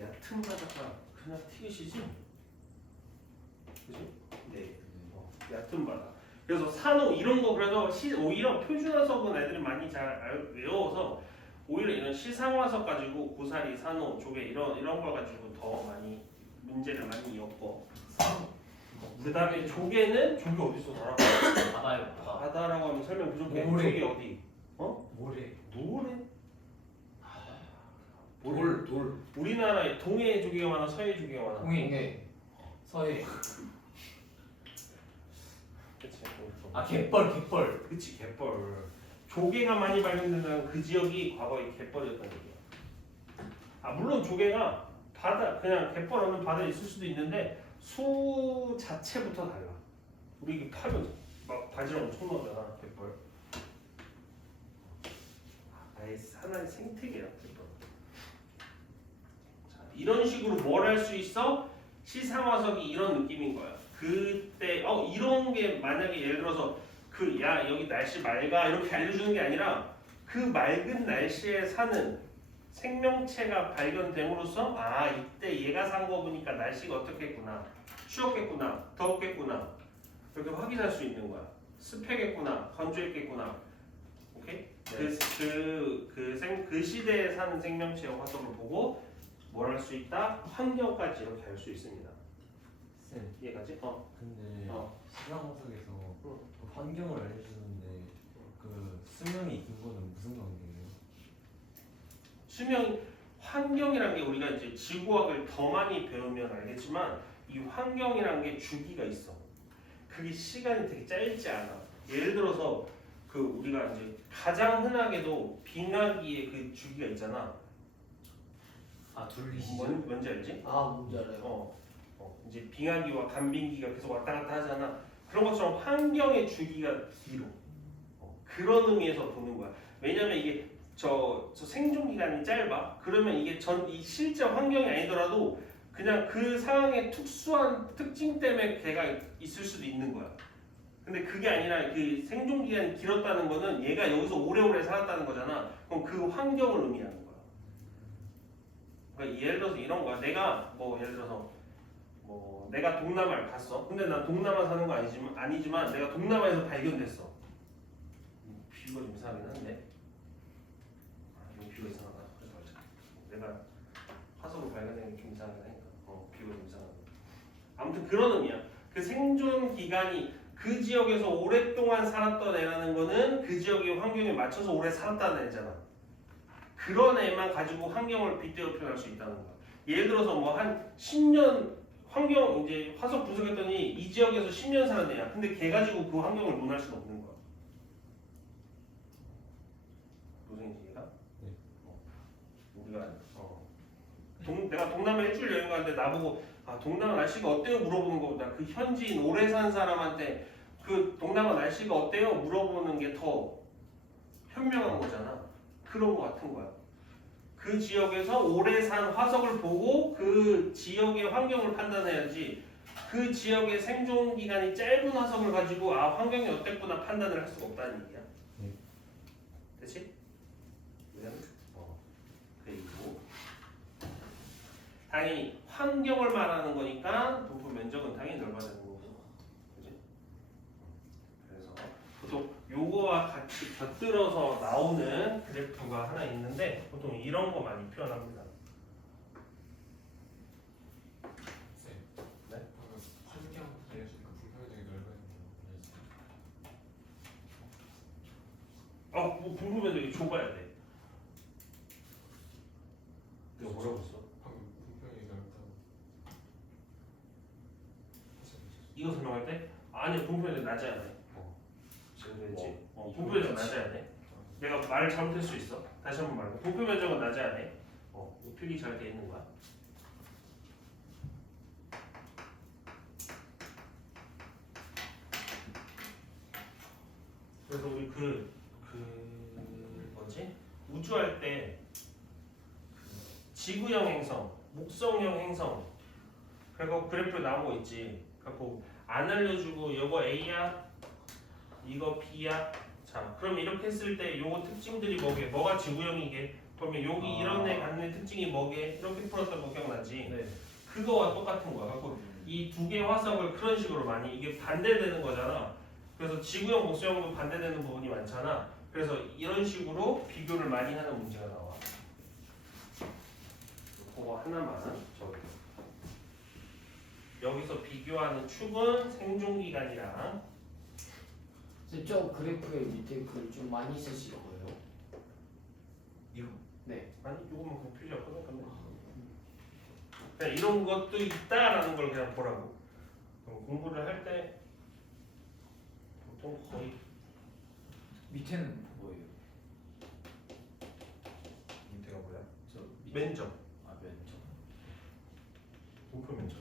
얕은 바다가 그냥 티귿이지? 그지? 네. 얕은 바다. 그래서 산호 이런 거 그래서 오히려 표준화석은 애들이 많이 잘 외워서 오히려 이런 시상화석 가지고 고사리, 산호, 조개 이런 거 가지고 더 많이 문제를 많이 엮어. 그 다음에 조개 어디서 나와? 바다요 바다. 바다라고 하면 설명 부족해. 모래. 조개 어디? 모래. 노래? 돌 우리나라에 동해 조개가 많아, 서해 조개가 많아. 동해. 서해. 그치. 아 갯벌. 그치, 갯벌. 조개가 많이 발견되는 그 지역이 과거에 갯벌이었다는 얘기야. 아 물론 조개가 바다 그냥 갯벌 없는 바다에 있을 수도 있는데 수 자체부터 달라. 우리 이게 파면 막 바지락 엄청 나오잖아, 갯벌. 아예 하나의 생태계야, 갯벌. 자, 이런 식으로 뭘 할 수 있어? 시상화석이 이런 느낌인 거야. 그때 이런 게 만약에 예를 들어서 야 여기 날씨 맑아 이렇게 알려주는 게 아니라 그 맑은 날씨에 사는 생명체가 발견됨으로써 아 이때 얘가 산 거 보니까 날씨가 어떻겠구나, 추웠겠구나, 더웠겠구나 이렇게 확인할 수 있는 거야. 습했겠구나, 건조했겠구나. 오케이? 그 시대에 사는 생명체의 화석을 보고 뭘 할 수 있다? 환경까지 이렇게 할 수 있습니다. 쌤, 이해가지? 근데 시상화석에서 응. 그 환경을 알려주는데 그 수명이 긴 거는 무슨 관계예요? 수명 환경이란 게 우리가 이제 지구학을 더 많이 배우면 알겠지만 이 환경이란 게 주기가 있어. 그게 시간이 되게 짧지 않아. 예를 들어서 그 우리가 이제 가장 흔하게도 빙하기의 그 주기가 있잖아. 아 둘리 시절. 뭔지 알지? 아 뭔지 알아요. 이제 빙하기와 간빙기가 계속 왔다 갔다 하잖아. 그런 것처럼 환경의 주기가 길어. 그런 의미에서 보는 거야. 왜냐면 이게 저 생존 기간이 짧아. 그러면 이게 이 실제 환경이 아니더라도 그냥 그 상황의 특수한 특징 때문에 걔가 있을 수도 있는 거야. 근데 그게 아니라 그 생존 기간이 길었다는 거는 얘가 여기서 오래오래 살았다는 거잖아. 그럼 그 환경을 의미하는 거야. 그러니까 예를 들어서 이런 거야. 내가 예를 들어서 내가 동남아를 갔어. 근데 난 동남아 사는 거 아니지만 내가 동남아에서 발견됐어. 비유가 좀 이상하긴 한데. 이 비유가 이상하다. 그래서 말자. 내가 화석을 발견된 게 좀 이상하긴 하니까. 비유가 좀 이상하다. 아무튼 그런 의미야. 그 생존 기간이 그 지역에서 오랫동안 살았던 애라는 거는 그 지역의 환경에 맞춰서 오래 살았다는 애잖아. 그런 애만 가지고 환경을 빗대어 표현할 수 있다는 거야. 예를 들어서 한 10년 환경 이제 화석 분석했더니 이 지역에서 10년 사는 애야. 근데 걔 가지고 그 환경을 논할 수는 없는 거야. 무슨 얘기가? 네. 우리가 내가 동남아 일주일 여행 가는데 나보고 동남아 날씨가 어때요? 물어보는 것보다 그 현지인 오래 산 사람한테 그 동남아 날씨가 어때요? 물어보는 게 더 현명한 거잖아. 그런 거 같은 거야. 그 지역에서 오래 산 화석을 보고 그 지역의 환경을 판단해야지 그 지역의 생존 기간이 짧은 화석을 가지고 환경이 어땠구나 판단을 할 수가 없다는 얘기야. 네. 됐지? 그리고 당연히 환경을 말하는 거니까 분포 면적은 당연히 넓어야 되는 거고. 그지? 그래서 보통 요거와 같이 곁들여서 나오는 그래프가 하나 있는데 보통 이런 거 많이 표현합니다. 쌤. 네? 환경 알려주니까 분포 면적이 넓어야 된다고. 분포 면적이 좁아야 돼. 이거 뭐라고 했어? 방금 분포 면적이 넓다고. 이거 설명할 때 아니 분포 면적 낮아야 돼. 그렇지. 분포 면적 낮아야 돼. 내가 말을 잘못할 수 있어. 다시 한번 말해. 분포 면적은 낮아야 돼. 필기 잘 돼 있는 거야. 그래서 우리 뭐지? 우주할 때 지구형 행성, 목성형 행성 그리고 그래프에 나온 거 있지. 그래고 안 알려주고 이거 A야, 이거 B야. 자, 그럼 이렇게 했을 때 요거 특징들이 뭐가 지구형이게? 그러면 여기 이런 애 갖는 특징이 뭐게? 이렇게 풀었던 거 기억나지? 네. 그거와 똑같은 거야. 갖고 이 두 개의 화석을 그런 식으로 많이 이게 반대되는 거잖아. 그래서 지구형, 목수형도 반대되는 부분이 많잖아. 그래서 이런 식으로 비교를 많이 하는 문제가 나와. 그거 하나만 적어. 여기서 비교하는 축은 생존기간이랑 근데 저 그래프의 밑에 글 좀 많이 쓰실 거예요? 이거. 네. 아니 이거만 그냥 표시하거든. 근데 그냥 이런 것도 있다라는 걸 그냥 보라고. 공부를 할 때 보통 거의 밑에는 뭐예요? 밑에가 뭐야? 저 밑에. 면적, 아 면적. 목표 면적.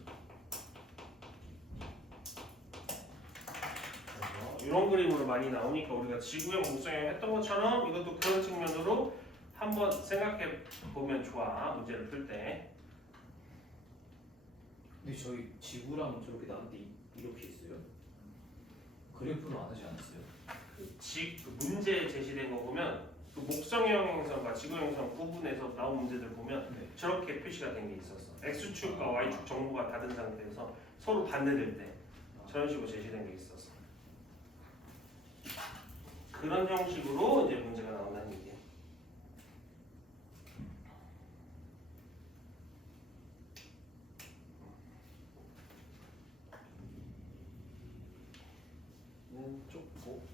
이런 그림으로 많이 나오니까 우리가 지구형, 목수형 했던 것처럼 이것도 그런 측면으로 한번 생각해 보면 좋아. 문제를 풀 때. 근데 저희 지구랑 저렇게 나한테 이렇게 있어요? 그래프는 안 하지 않았어요? 그 문제 제시된 거 보면 그 목성형 행성과 지구형 행성 구분해서 나온 문제들 보면 네. 저렇게 표시가 된 게 있었어. X축과 Y축 정보가 다른 상태에서 서로 반대될 때 저런 식으로 제시된 게 있었어. 그런 형식으로 이제 문제가 나온다는 얘기야. 좁고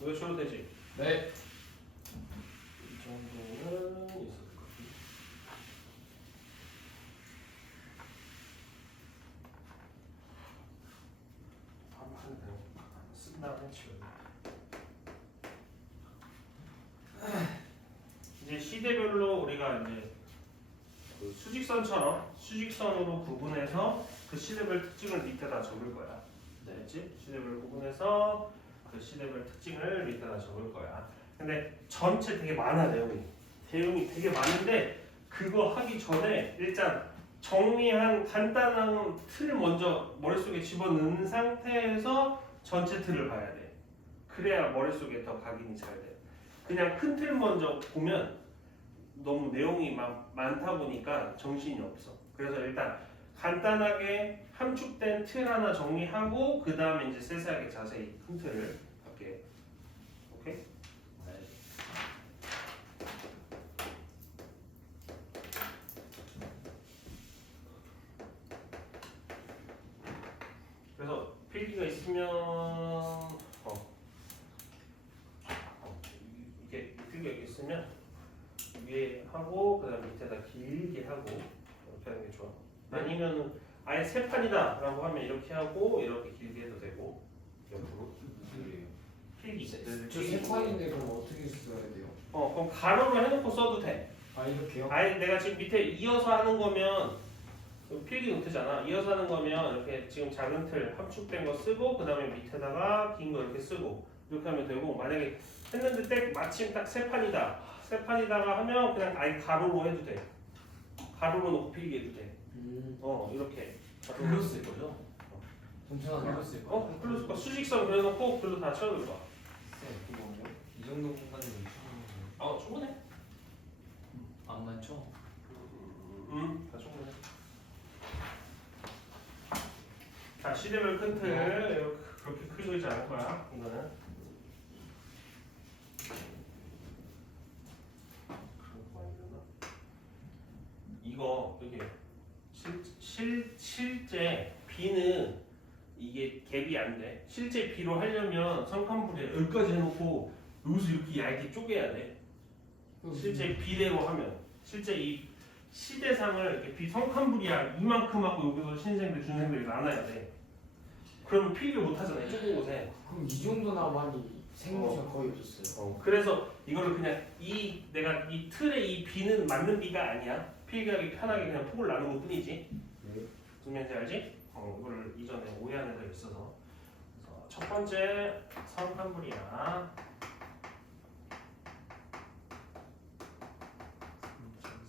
이거 줘도 되지? 네. 이 정도는 있었을 것 같아. 한번 쓴 다음에 치워. 이제 시대별로 우리가 이제 그 수직선으로 구분해서 그 시대별 특징을 밑에다 적을 거야. 네. 알겠지? 시대별 구분해서 그 시대별 특징을 밑에다 적을 거야. 근데 전체 되게 많아 내용이 되게 많은데 그거 하기 전에 일단 정리한 간단한 틀 먼저 머릿속에 집어넣은 상태에서 전체 틀을 봐야 돼. 그래야 머릿속에 더 각인이 잘 돼. 그냥 큰 틀 먼저 보면 너무 내용이 많다 보니까 정신이 없어. 그래서 일단 간단하게 함축된 틀 하나 정리하고 그 다음에 이제 세세하게 자세히 큰 틀을 할게. 오케이? 네. 그래서 필기가 있으면 이게 필기가 있으면 위에 하고 그다음 밑에다 길게 하고 이렇게 하는 게 좋아. 아니면 아예 세 판이다라고 하면 이렇게 하고 이렇게 길게 해도 되고 옆으로 무슨 소리예요? 필기. 저 색깔인데 그럼 어떻게 써야 돼요? 그럼 가로로 해놓고 써도 돼. 아 이렇게요? 아예 내가 지금 밑에 이어서 하는 거면 필기 노트잖아. 이어서 하는 거면 이렇게 지금 작은 틀 함축된 거 쓰고 그 다음에 밑에다가 긴 거 이렇게 쓰고 이렇게 하면 되고 만약에 했는데 마침 딱 세 판이다. 세 판이다가 하면 그냥 아예 가로로 해도 돼. 가로로 놓고 필기해도 돼. 이렇게. 글로 쓸 거죠? 괜찮아요. 글로 쓸 거. 글로 쓸 수직선 그려놓고 글로 다 쳐넣을 거야. 이 정도 공간이면 충분해요. 충분해. 안 맞죠? 다 충분해. 자, 시대별 큰 틀 이렇게 그렇게 크게 그리지 않을 거야. 이거는. 이거 이게 실제 B는 이게 갭이 안 돼. 실제 B로 하려면 성칸불에 여기까지 해놓고 여기서 이렇게 얇게 쪼개야 돼. 실제 B대로 하면 실제 이 시대상을 이렇게 B 성칸불이야 이만큼 하고 여기서 신생들 준생들이 나눠야 돼. 그러면 필기 못 하잖아요. 좁은 곳에. 그럼 이 정도나 많이 생모가 거의 없었어요. 그래서 이거를 그냥 내가 이 틀의 이 B는 맞는 B가 아니야. 필기하기 편하게 그냥 폭을 나눈 것 뿐이지. 무슨 말인지 알지? 이거를 이전에 오해한 애들 있어서. 그래서 첫 번째 성칸불이야.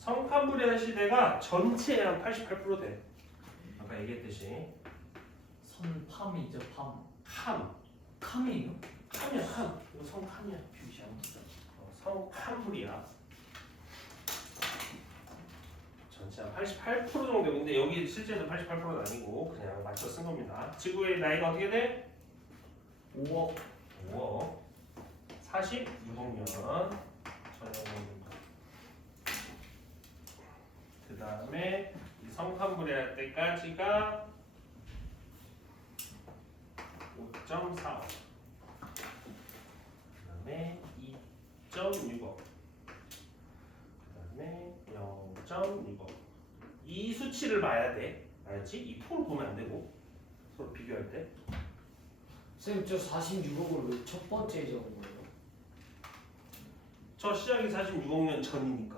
성칸브리아 시대가 전체의 한 88% 돼. 아까 얘기했듯이 선팜이죠 팜. 캄, 캄이에요? 캄이야 캄. 이거 성캄이야. 표시 잘못했다. 성칸브리아 전체 한 88% 정도. 근데 여기 실제로 88%는 아니고 그냥 맞춰 쓴 겁니다. 지구의 나이가 어떻게 돼? 5억. 5억 46억 년 전형입니다. 그 다음에 이 성칸브리아 때까지가 5.4억. 그 다음에 2.6억. 그 다음에 0.6억. 이 수치를 봐야 돼. 알지? 이 폭을 보면 안 되고 서로 비교할 때. 쌤, 저 46억을 왜 첫 번째에 적은 거예요? 저 시작이 46억 년 전이니까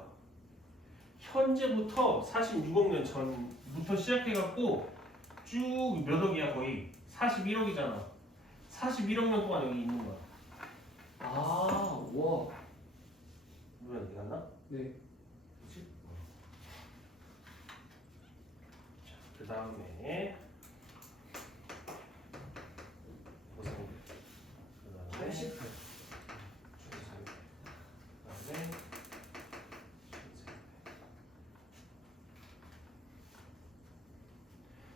현재부터 46억 년 전부터 시작해갖고 쭉 몇 억이야 거의 41억이잖아. 41억 년 동안 여기 있는 거야. 아, 와. 누가 어디 갔나? 네. 그렇지? 그 다음에 고생. 그 다음에 88. 그다음에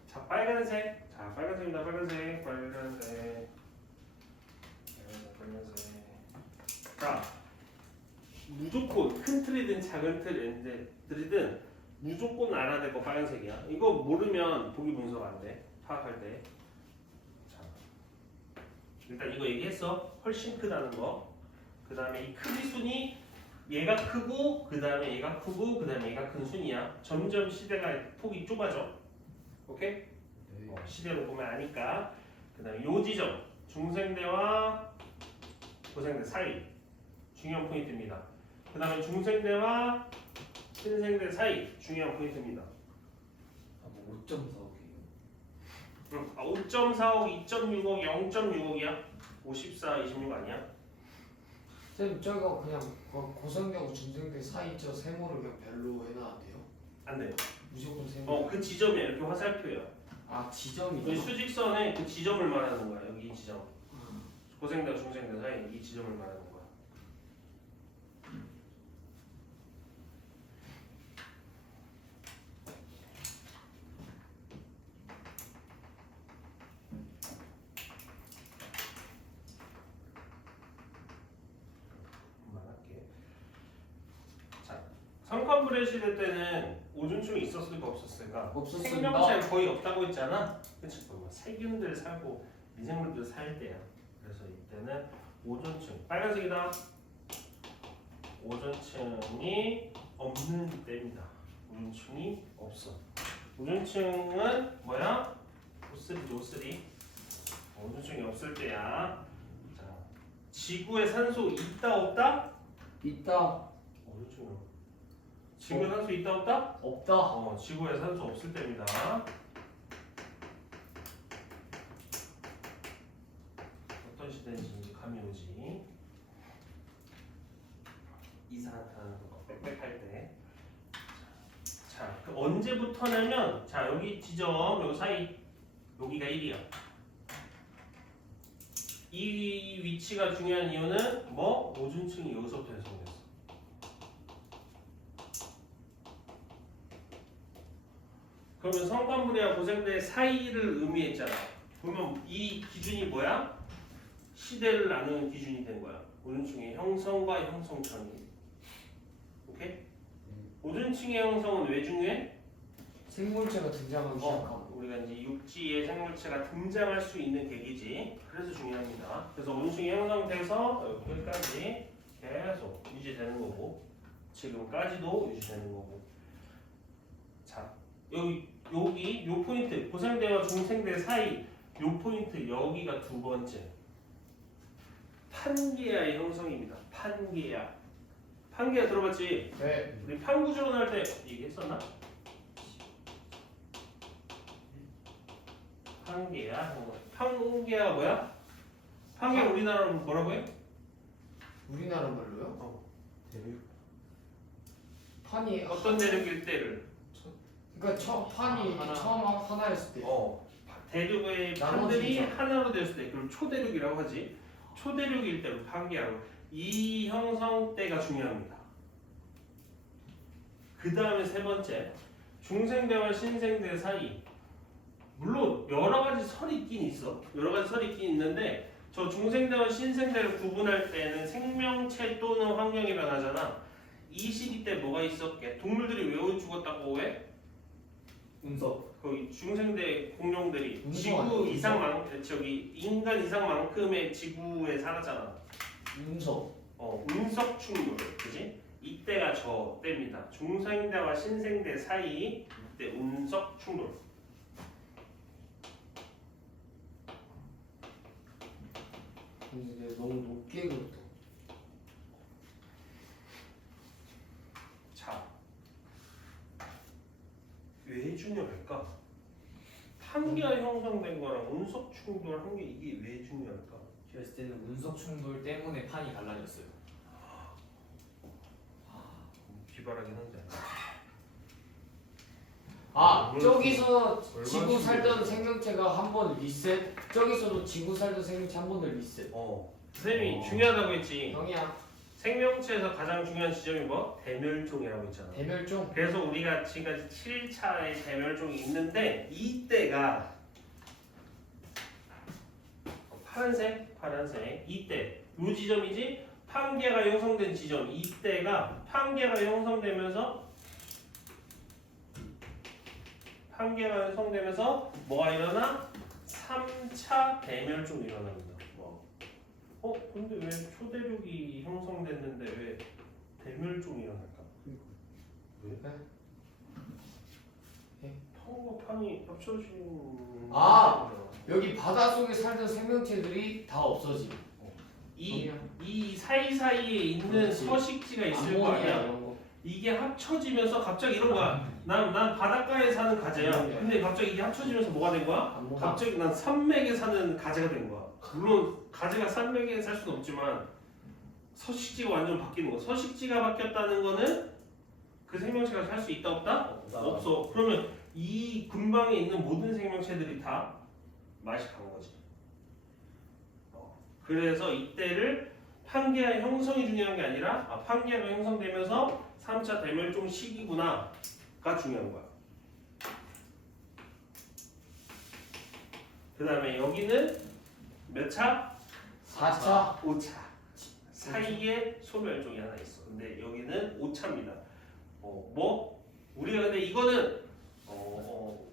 자 빨간색. 자 빨간색입니다. 빨간색. 자 무조건 큰 틀이든 작은 틀이든 무조건 알아야 될 거 빨간색이야. 이거 모르면 보기 분석 안 돼. 파악할 때. 자 일단 이거 얘기했어. 훨씬 크다는 거. 그 다음에 이 크기 순이 얘가 크고 그 다음에 얘가 크고 그 다음에 얘가 큰 순이야. 점점 시대가 폭이 좁아져. 오케이? 네. 시대로 보면 아니까. 그 다음에 요 지점 중생대와 고생대 사이 중요한 포인트입니다. 그 다음에 중생대와 신생대 사이 중요한 포인트입니다. 아, 뭐 5.4억이에요. 5.4억, 2.6억, 0.6억이야. 54, 26 아니야? 쌤, 저거 그냥 고성하고 중생대 사이 저 세모를 그냥 별로 해놔야 돼요? 안 돼. 무조건 세모. 그 지점이야. 이렇게 화살표야. 아, 지점이. 이 수직선에 그 지점을 말하는 거야. 여기 이 지점. 고생대, 중생대 사이 이 지점을 말하는 거야. 그만할게. 자, 성칸브리아 시대 때는 오존층이 있었을까 없었을까? 없었습니다. 생명체가 거의 없다고 했잖아. 그치? 뭐 세균들 살고 미생물들 살 때야. 그래서 이때는 오존층 빨간색이다. 오존층이 없는 때입니다. 오존층이 없어. 오존층은 뭐야? O3죠, O3. 오존층이 없을 때야. 자, 지구에 산소 있다 없다? 있다. 오존층이 지구에 산소 있다 없다? 없다. 지구에 산소 없을 때입니다. 어떤 시대인지 이제 감이 오지. 이산화탄 빽빽할 때. 자, 그 언제부터냐면, 자 여기 지점, 요 사이 여기가 1이야. 이 위치가 중요한 이유는 뭐 오존층이 여기서부터 형성됐어. 그러면 성칸브리아 고생대 사이를 의미했잖아. 그러면 이 기준이 뭐야? 시대를 나누는 기준이 된 거야. 오존층의 형성과 형성 전이. 오케이? 오존층의 형성은 왜 중요해? 생물체가 등장하기 시작하고. 우리가 이제 육지의 생물체가 등장할 수 있는 계기지. 그래서 중요합니다. 그래서 오존층이 형성돼서 여기까지 계속 유지되는 거고, 지금까지도 유지되는 거고. 자, 여기 요 포인트 고생대와 중생대 사이 요 포인트 여기가 두 번째 판게아의 형성입니다. 판게아 들어봤지? 네. 우리 판구조론 할 때 얘기했었나? 판게아 뭐야? 판게아 우리나라로 뭐라고 해? 우리나라 말로요? 대륙 판이 어떤 대륙일 때를 그러니까 판이 하나. 처음 하나였을 때. 대륙의 나머지 판들이 이제. 하나로 되었을 때 그걸 초대륙이라고 하지. 초대륙일 때로 판기하고 이 형성 때가 중요합니다. 그 다음에 세 번째 중생대와 신생대 사이. 물론 여러 가지 설이 있긴 있어. 여러 가지 설이 있긴 있는데 저 중생대와 신생대를 구분할 때는 생명체 또는 환경이라 하잖아. 이 시기 때 뭐가 있었게? 동물들이 왜 죽었다고 해? 운석. 거기 중생대 공룡들이 운석 지구 아니야, 이상만 저기 인간 이상만큼의 지구에 살았잖아. 운석. 운석 충돌, 그지? 이때가 저 때입니다. 중생대와 신생대 사이 이때 운석 충돌. 근데 너무 높게 그렸다. 자, 왜 중요할까? 판기가 형성된 거랑 운석 충돌한 게 이게 왜 중요할까? 제가 봤을 때는 운석 충돌 때문에 판이 갈라졌어요. 비발하긴 한데. 저기서 지구 얼마나 살던 생명체가 한 번 리셋. 저기서도 지구 살던 생명체 한 번 더 리셋. 선생님이 중요하다고 했지. 형이야. 생명체에서 가장 중요한 지점이 뭐? 대멸종이라고 했잖아. 대멸종. 그래서 우리가 지금까지 7차의 대멸종이 있는데 이때가 파란색 이때 요 지점이지. 판계가 형성된 지점 이때가 판계가 형성되면서 뭐가 일어나? 3차 대멸종이 일어납니다. 근데 왜 초대륙이 형성됐는데 왜 대멸종이 일어날까? 왜? 판과 판이 합쳐진 여기 바닷속에 살던 생명체들이 다 없어짐. 이 사이사이에 있는 그렇지. 서식지가 있을 거 암모니아 아니야. 이런 거. 이게 합쳐지면서 갑자기 이런 거야. 난 바닷가에 사는 가재야. 근데 갑자기 이게 합쳐지면서 뭐가 된 거야? 암모니아. 갑자기 난 산맥에 사는 가재가 된 거야. 물론 가재가 산맥에 살 수는 없지만 서식지가 완전 바뀌는 거야. 서식지가 바뀌었다는 거는 그 생명체가 살 수 있다 없다? 없어. 그러면 이 근방에 있는 모든 생명체들이 다 맛이 간 거지. 그래서 이때를 판계화 형성이 중요한 게 아니라 판계화가 형성되면서 3차 대멸종 시기구나가 중요한 거야. 그 다음에 여기는 몇 차? 4차. 5차. 사이에 소멸종이 하나 있어. 근데 여기는 5차입니다. 우리가 근데 이거는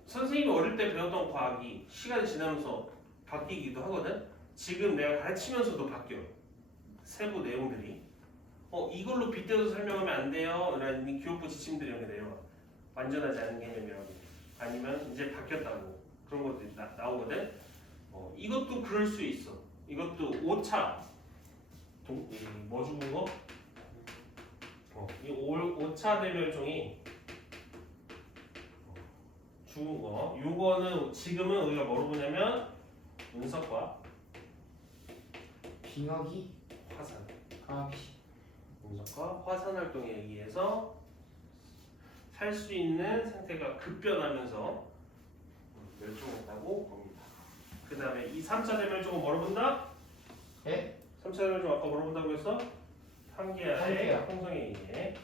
선생님이 어릴 때 배웠던 과학이 시간이 지나면서 바뀌기도 하거든. 지금 내가 가르치면서도 바뀌어. 세부 내용들이. 이걸로 빗대서 설명하면 안 돼요. 라는 교육부 지침들이 이렇게 내려와. 완전하지 않은 개념이라고. 아니면 이제 바뀌었다고. 그런 것들이 나오거든. 이것도 그럴 수 있어. 이것도 5차. 뭐 죽은 거? 이 5차 대멸종이 죽은 거. 요거는 지금은 우리가 뭐로 보냐면 운석과 빙하기. 화산. 운석과 화산 활동에 의해서 살 수 있는 상태가 급변하면서 멸종했다고 봅니다. 그 다음에 이 3차 대멸종은 뭐로 본다? 예? 3차 대멸종 아까 뭐로 본다고 했어? 판계아의 판계아. 형성에 의해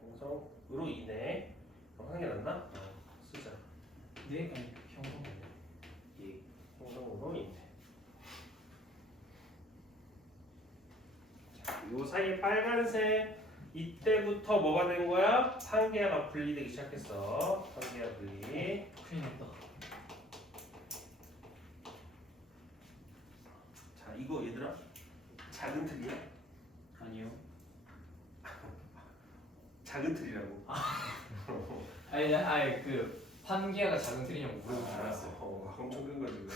형성으로 인해 한개 났나? 쓰자. 네, 아니 형성. 예, 형성으로 인해. 자, 요 사이에 빨간색 이때부터 뭐가 된 거야? 판계아가 분리되기 시작했어. 판계아 분리. 큰일 났다. 자, 이거 얘들아 작은 틀이야? 아니요. 작은 틀이라고. 아니 그 판기아가 작은 틀이냐고 물어보는 줄 알았어요. 엄청 큰 거지. 그거.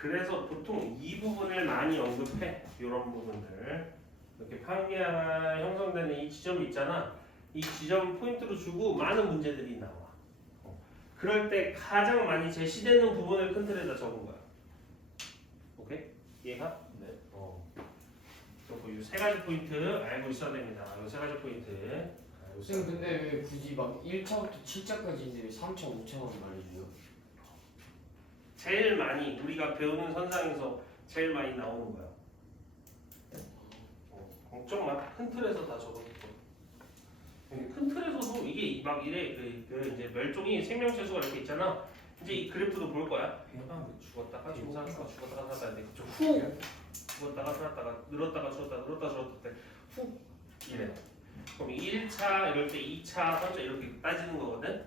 그래서 보통 이 부분을 많이 언급해. 이런 부분들. 이렇게 판계아가 형성되는 이 지점이 있잖아. 이 지점 포인트로 주고 많은 문제들이 나와. 그럴 때 가장 많이 제시되는 부분을 큰 틀에다 적은 거야. 오케이? 이해가? 네. 그리고 이 세 가지 포인트 알고 있어야 됩니다. 이 세 가지 포인트 알고 있어야 쌤 됩니다. 근데 왜 굳이 막 1차부터 7차까지인데 왜 3차, 5차만 말해줘요? 제일 많이 우리가 배우는 선상에서 제일 많이 나오는 거야. 걱정 마. 큰 틀에서 다 적어줬고. 근데 큰 틀에서도 이게 막 이래 그 이제 멸종이 생명체 수가 이렇게 있잖아. 이제 이 그래프도 볼 거야. 죽었다가 죽었다가 살았다가 근데 갑자기 훅 죽었다가 살았다가 늘었다가 줄었다 훅 이래. 그럼 1차 이럴 때 2차, 3차 이렇게 따지는 거거든.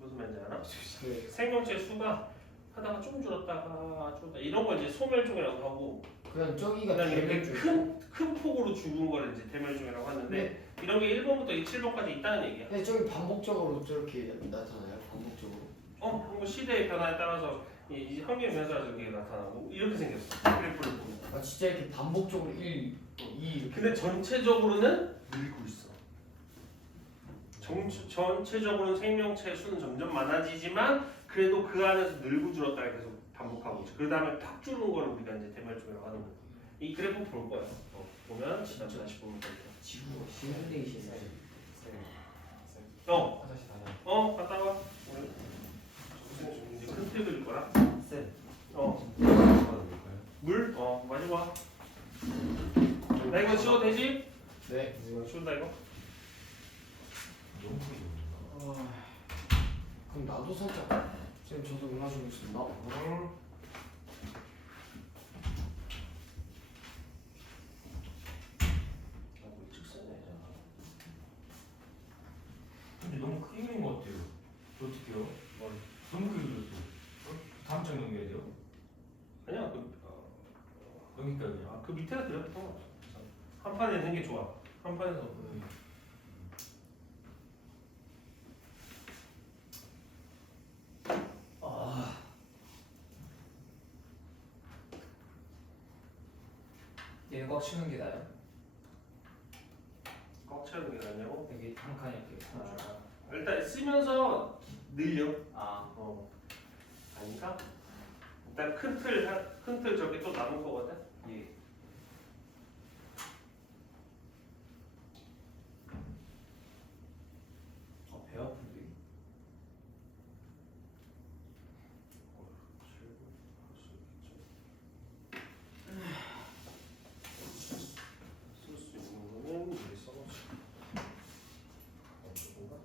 무슨 말인지 알아? 네. 생명체 수가 하다가 좀 줄었다가 이런 걸 이제 소멸종이라고 하고 그냥 저기가 그다음에 이렇게 대멸종. 큰 폭으로 죽은 거를 이제 대멸종이라고 하는데 이런 게 1번부터 7번까지 있다는 얘기야. 근데 저기 반복적으로 저렇게 나타나요? 반복적으로. 뭐 시대의 변화에 따라서 이 환경 변화가 이렇게 나타나고 이렇게 생겼어. 그래프를 보면. 아 진짜 이렇게 반복적으로 1, 2 이렇게. 근데 전체적으로는 늘고 있어. 전체적으로는 생명체 수는 점점 많아지지만 그래도 그 안에서 늘고 줄었다가 계속 반복하고 있어. 그 다음에 팍 줄는 거를 우리가 이제 대멸종이라고 하는 거야. 이 그래프 볼 거야. 보면 진짜 다시 보면 돼. 지구가 시뮬레이션이야. 화장실 다녀. 갔다 와. 이제 큰 틀 그릴 거라. 쌤. 물? 마시고 와. 나 이거 치워도 되지? 네. 이거 치운다 이거. 너무 크게 그럼 나도 살짝. 쌤 저도 음악 좀 있습니다. 근데 너무 크게 그린 것 같아요. 어떡해요? 너무 크게 그렸어. 다음 장 넘겨야 돼요? 아니야 여기까지요. 그 밑에다 그렸어. 한 판에 있는 게 좋아. 한 판에서. 얘는 꽉 채우는 게 나아요? 꽉 채우는 게 낫냐고? 여기 한 칸 이렇게. 일단 쓰면서 늘려. 아. 아닌가? 일단 큰 틀 저기 또 남은 거거든. 예. 배 아픈데. 쓸 수 있는 거는 미리 써놓자. 조금만.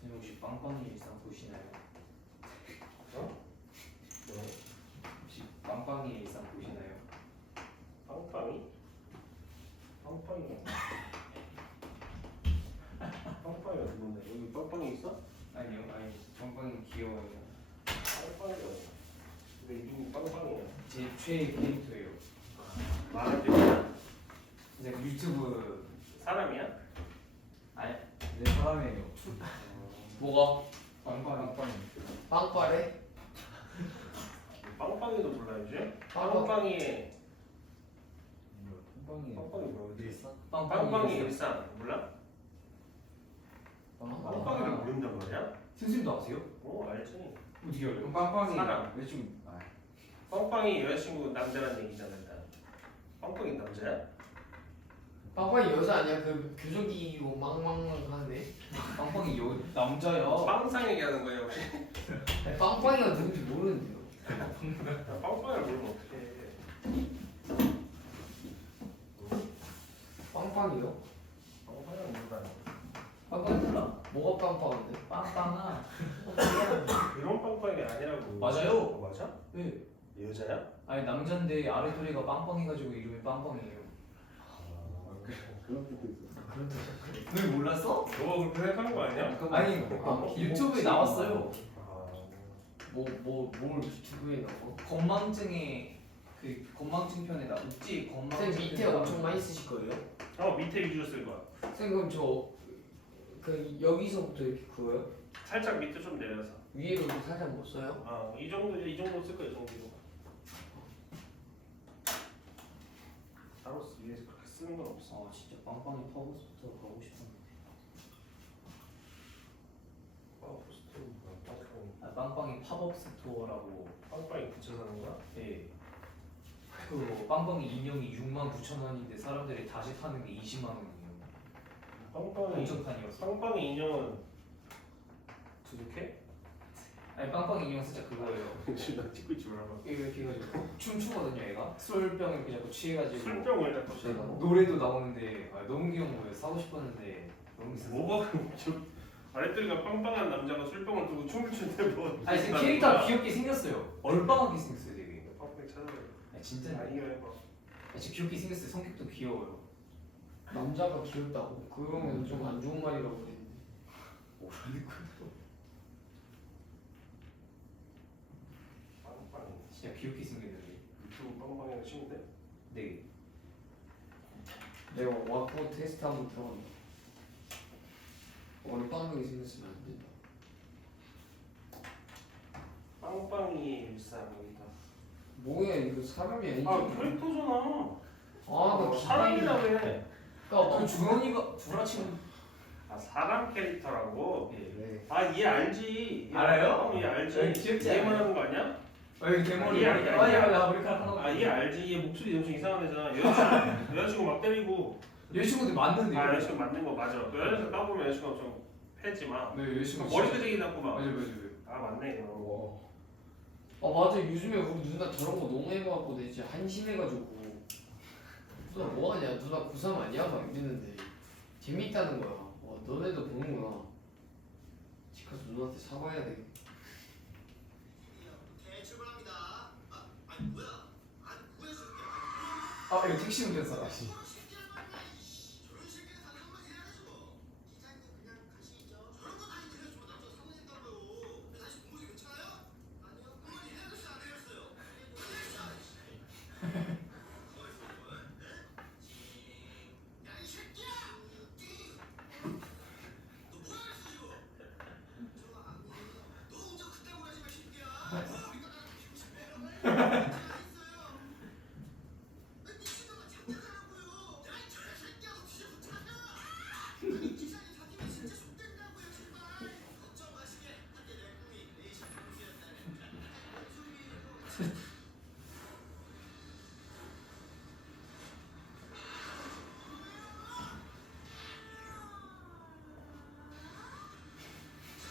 선생님 혹시 빵빵이 일상 보시나요? 혹시 빵빵이 일상 보시나요? 빵빵이가 빵빵이가 누군데? 여기 빵빵이 있어? 아니요, 아니 빵빵이 귀여워요. 빵빵이가 왜 이름이 빵빵이야? 제 최애 캐릭터예요. 말할 때 근데 유튜브 사람이야? 아니 내 사람이에요. 뭐가? 빵빵이 빵빠레? 빵빵이도 몰라야지. 빵빵. 빵빵이의 빵빵이 뭐라고 돼? 일산? 빵빵이 일상 몰라? 아. 빵빵이를 모른단 말이야? 선생님도 아세요? 알지. 어떻게 알아요? 그럼 빵빵이 사람. 왜 지금? 빵빵이 여자친구 남자란 얘기잖아 일단. 빵빵이 남자야? 빵빵이 여자 아니야? 그 교정기고 망망망 하네. 빵빵이 남자야. 빵상 얘기하는 거예요 혹시? 아니, 빵빵이가 누군지 모르는데요. 빵빵이를 모르면 어떡해. 빵빵이요? 빵빵이를 모르다니. 빵빵이 몰라? 뭐가 빵빵한데? 빵빵아. 그런 빵빵이 아니라고. 맞아요. 맞아? 네. 여자야? 아니 남잔데 아래토리가 빵빵해가지고 이름이 빵빵이에요. 그런 뜻도 있어. 그런 뜻이야. 왜 몰랐어? 너가 그렇게 생각하는 거 아니야? 아니 유튜브에 나왔어요. 뭘 유튜브에 나와? 건망증에 그 건망증 편에 나 웃지 건망증. 쌤 밑에 편에 엄청 많이 쓰실 거예요? 밑에 위주로 쓸 거야. 쌤 그럼 저 그 여기서부터 이렇게 그어요? 살짝 밑에 좀 내려서. 위로 살짝 못 써요? 아, 이 정도 쓸 거야, 이 정도. 따로 위에서 그렇게 쓰는 건 없어. 아 진짜 빵빵이 파워스부터 가고 싶었는데. 포스트 빵빵이. 아 빵빵이 팝업 스토어라고. 빵빵이 붙여 사는 거야? 예. 그 빵빵이 인형이 69,000원인데 사람들이 다시 파는 게 20만 원이에요. 빵빵이 한정판이었어. 빵빵이 인형은 두둑해? 아니 빵빵이 인형 진짜 그거예요. 지금 나 찍고 있지 말아봐. 이렇게 해가지고 춤추거든요 얘가. 술병 이렇게 자꾸 취해가지고. 술병을 자꾸 네, 쓰고. 노래도 나오는데 너무 귀여운 거예요. 사고 싶었는데 너무 비쌌어. 뭐가 저 아랫도리가 빵빵한 남자가 술병을 들고 춤을 추는데 뭐? 아니 지금 캐릭터가 귀엽게 생겼어요. 얼빵하게 생겼어요 되게. 빵빵 찾아야 아니 진짜. 아니 이거 해봐. 아니, 지금 귀엽게 생겼어요. 성격도 귀여워요. 남자가 귀엽다고? 그러면 좀 안 좋은 말이라고 그랬는데. 뭐라는 거야? 빵빵. 진짜 귀엽게 생겼는데. 유튜브 빵빵이라고 치면 돼? 네. 내가 와꾸 테스트 한번 들어간다. 얼빵하게 생겼으면 안 된다. 빵빵이의 일상이다. 뭐야 이거 사람이 아니지? 아 캐릭터잖아. 나 사람이라고 해. 그 주원이가 구라치는. 아 사람 캐릭터라고? 예. 그래. 아 얘 알지. 알아요? 얘 알지. 네, 귀엽지 얘 않아요? 말하는 거 아니야? 여기 대머리. 아, 야. 야 머리카락 하나. 아 얘 알지. 얘 목소리 엄청 이상한 애잖아. 여자친구 막 때리고. 여자친구들 맞는데. 아 여자친구 맞는 거 맞아. 그 여자친구 까보면 여자친구 엄청 패지마. 네 여자친구. 머리 끄적이 났고 막. 맞아. 아 맞네 그럼. 아 맞아 요즘에 우리 누나 저런 거 너무 해갖고 내 진짜 한심해가지고 누나 뭐하냐 누나 고3 아니야? 막 이랬는데 재밌다는 거야. 너네도 보는구나. 집 가서 누나한테 사과해야 돼. 아 이거 택시 운전사다.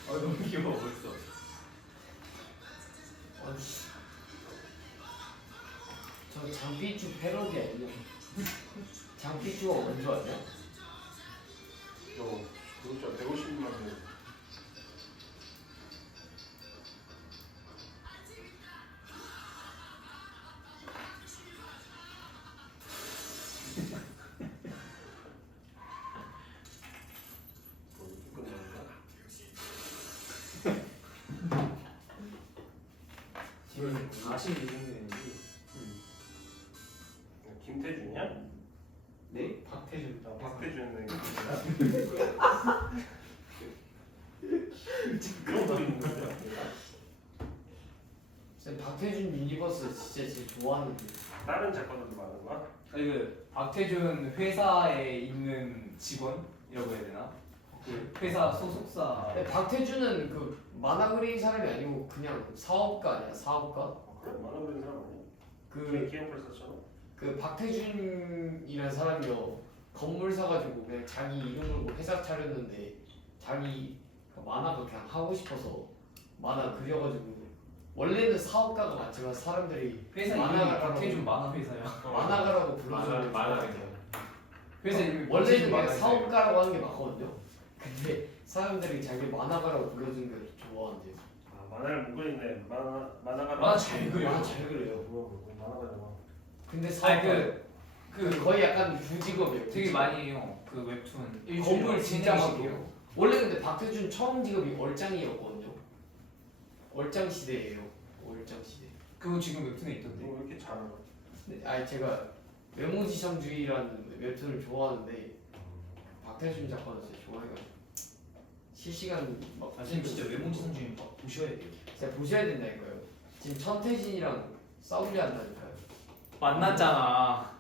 아 너무 귀여워 벌써. 저 장삐쭈 패러디 아니야? 장삐쭈가 뭔지 아냐? 저 구독자 150만 명. 지금 46년인지. 김태준이야? 네? 박태준. 나 박태준은 그런 거 있는데. 쌤 박태준 유니버스 진짜 제일 좋아하는데. 다른 작가들도 많은 거야? 아니 그 박태준 회사에 있는 직원이라고 해야 되나? 그 회사 소속사. 근데 박태준은 그 만화 그리는 사람이 아니고 그냥 사업가 아니야? 사업가? 그래 만화 그리는 사람 아니야? 그 기획벌사처럼? 박태준이라는 사람이요 건물 사가지고 그냥 자기 이름으로 회사 차렸는데 자기 만화가 그냥 하고 싶어서 만화 그려가지고 원래는 사업가가 맞지만 사람들이 회사 이름이 만화가라고 박태준 만화 회사야. 만화가라고 불러주는 만화 회사 이름이 원래는 박태준 그냥 만화 회사예요. 사업가라고 하는 게 맞거든요. 근데 사람들이 자기 만화가라고 불러주는 걸 좋아한대요. 아 만화를 못 그리는데 만화가 만화 잘 그려. 만화 잘 그려요. 뭐야 만화가잖아. 근데 아니 사업가 그 거의 약간 부직업이에요. 되게 많이 해요. 그 웹툰. 건물 진짜 진행식이에요. 많고. 원래 근데 박태준 처음 직업이 얼짱이었거든요. 얼짱 시대예요. 얼짱 시대. 그거 지금 웹툰에 있던데. 너 왜 이렇게 잘 알아? 근데 아니 제가 외모지상주의라는 웹툰을 좋아하는데 박태준 작가는 진짜 좋아해가지고 실시간 막 아 선생님 진짜 외모지상 중에 막 보셔야 돼요. 진짜 보셔야 된다니까요. 지금 천태진이랑 싸우려 한다니까요. 만났잖아.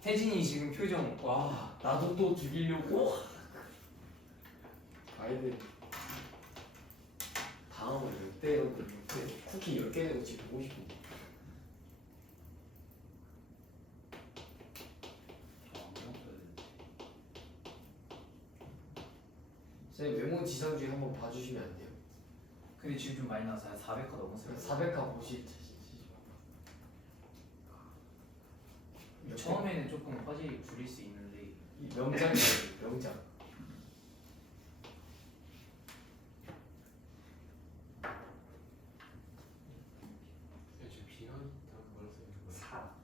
태진이 지금 표정 와. 나도 또 죽이려고. 아이들 다음은 6대 6대 쿠키 10개 되고 지금 보고 싶은데. 선생님 외모 지상주의 한번 봐주시면 안 돼요? 근데 지금 좀 많이 나서 400화 넘었어요. 400화 보시. 처음에는 조금 화질이 줄일 수 있는데 이 명작이에요. 명작. 지금 비하인드 뭐라 써 있는 거야?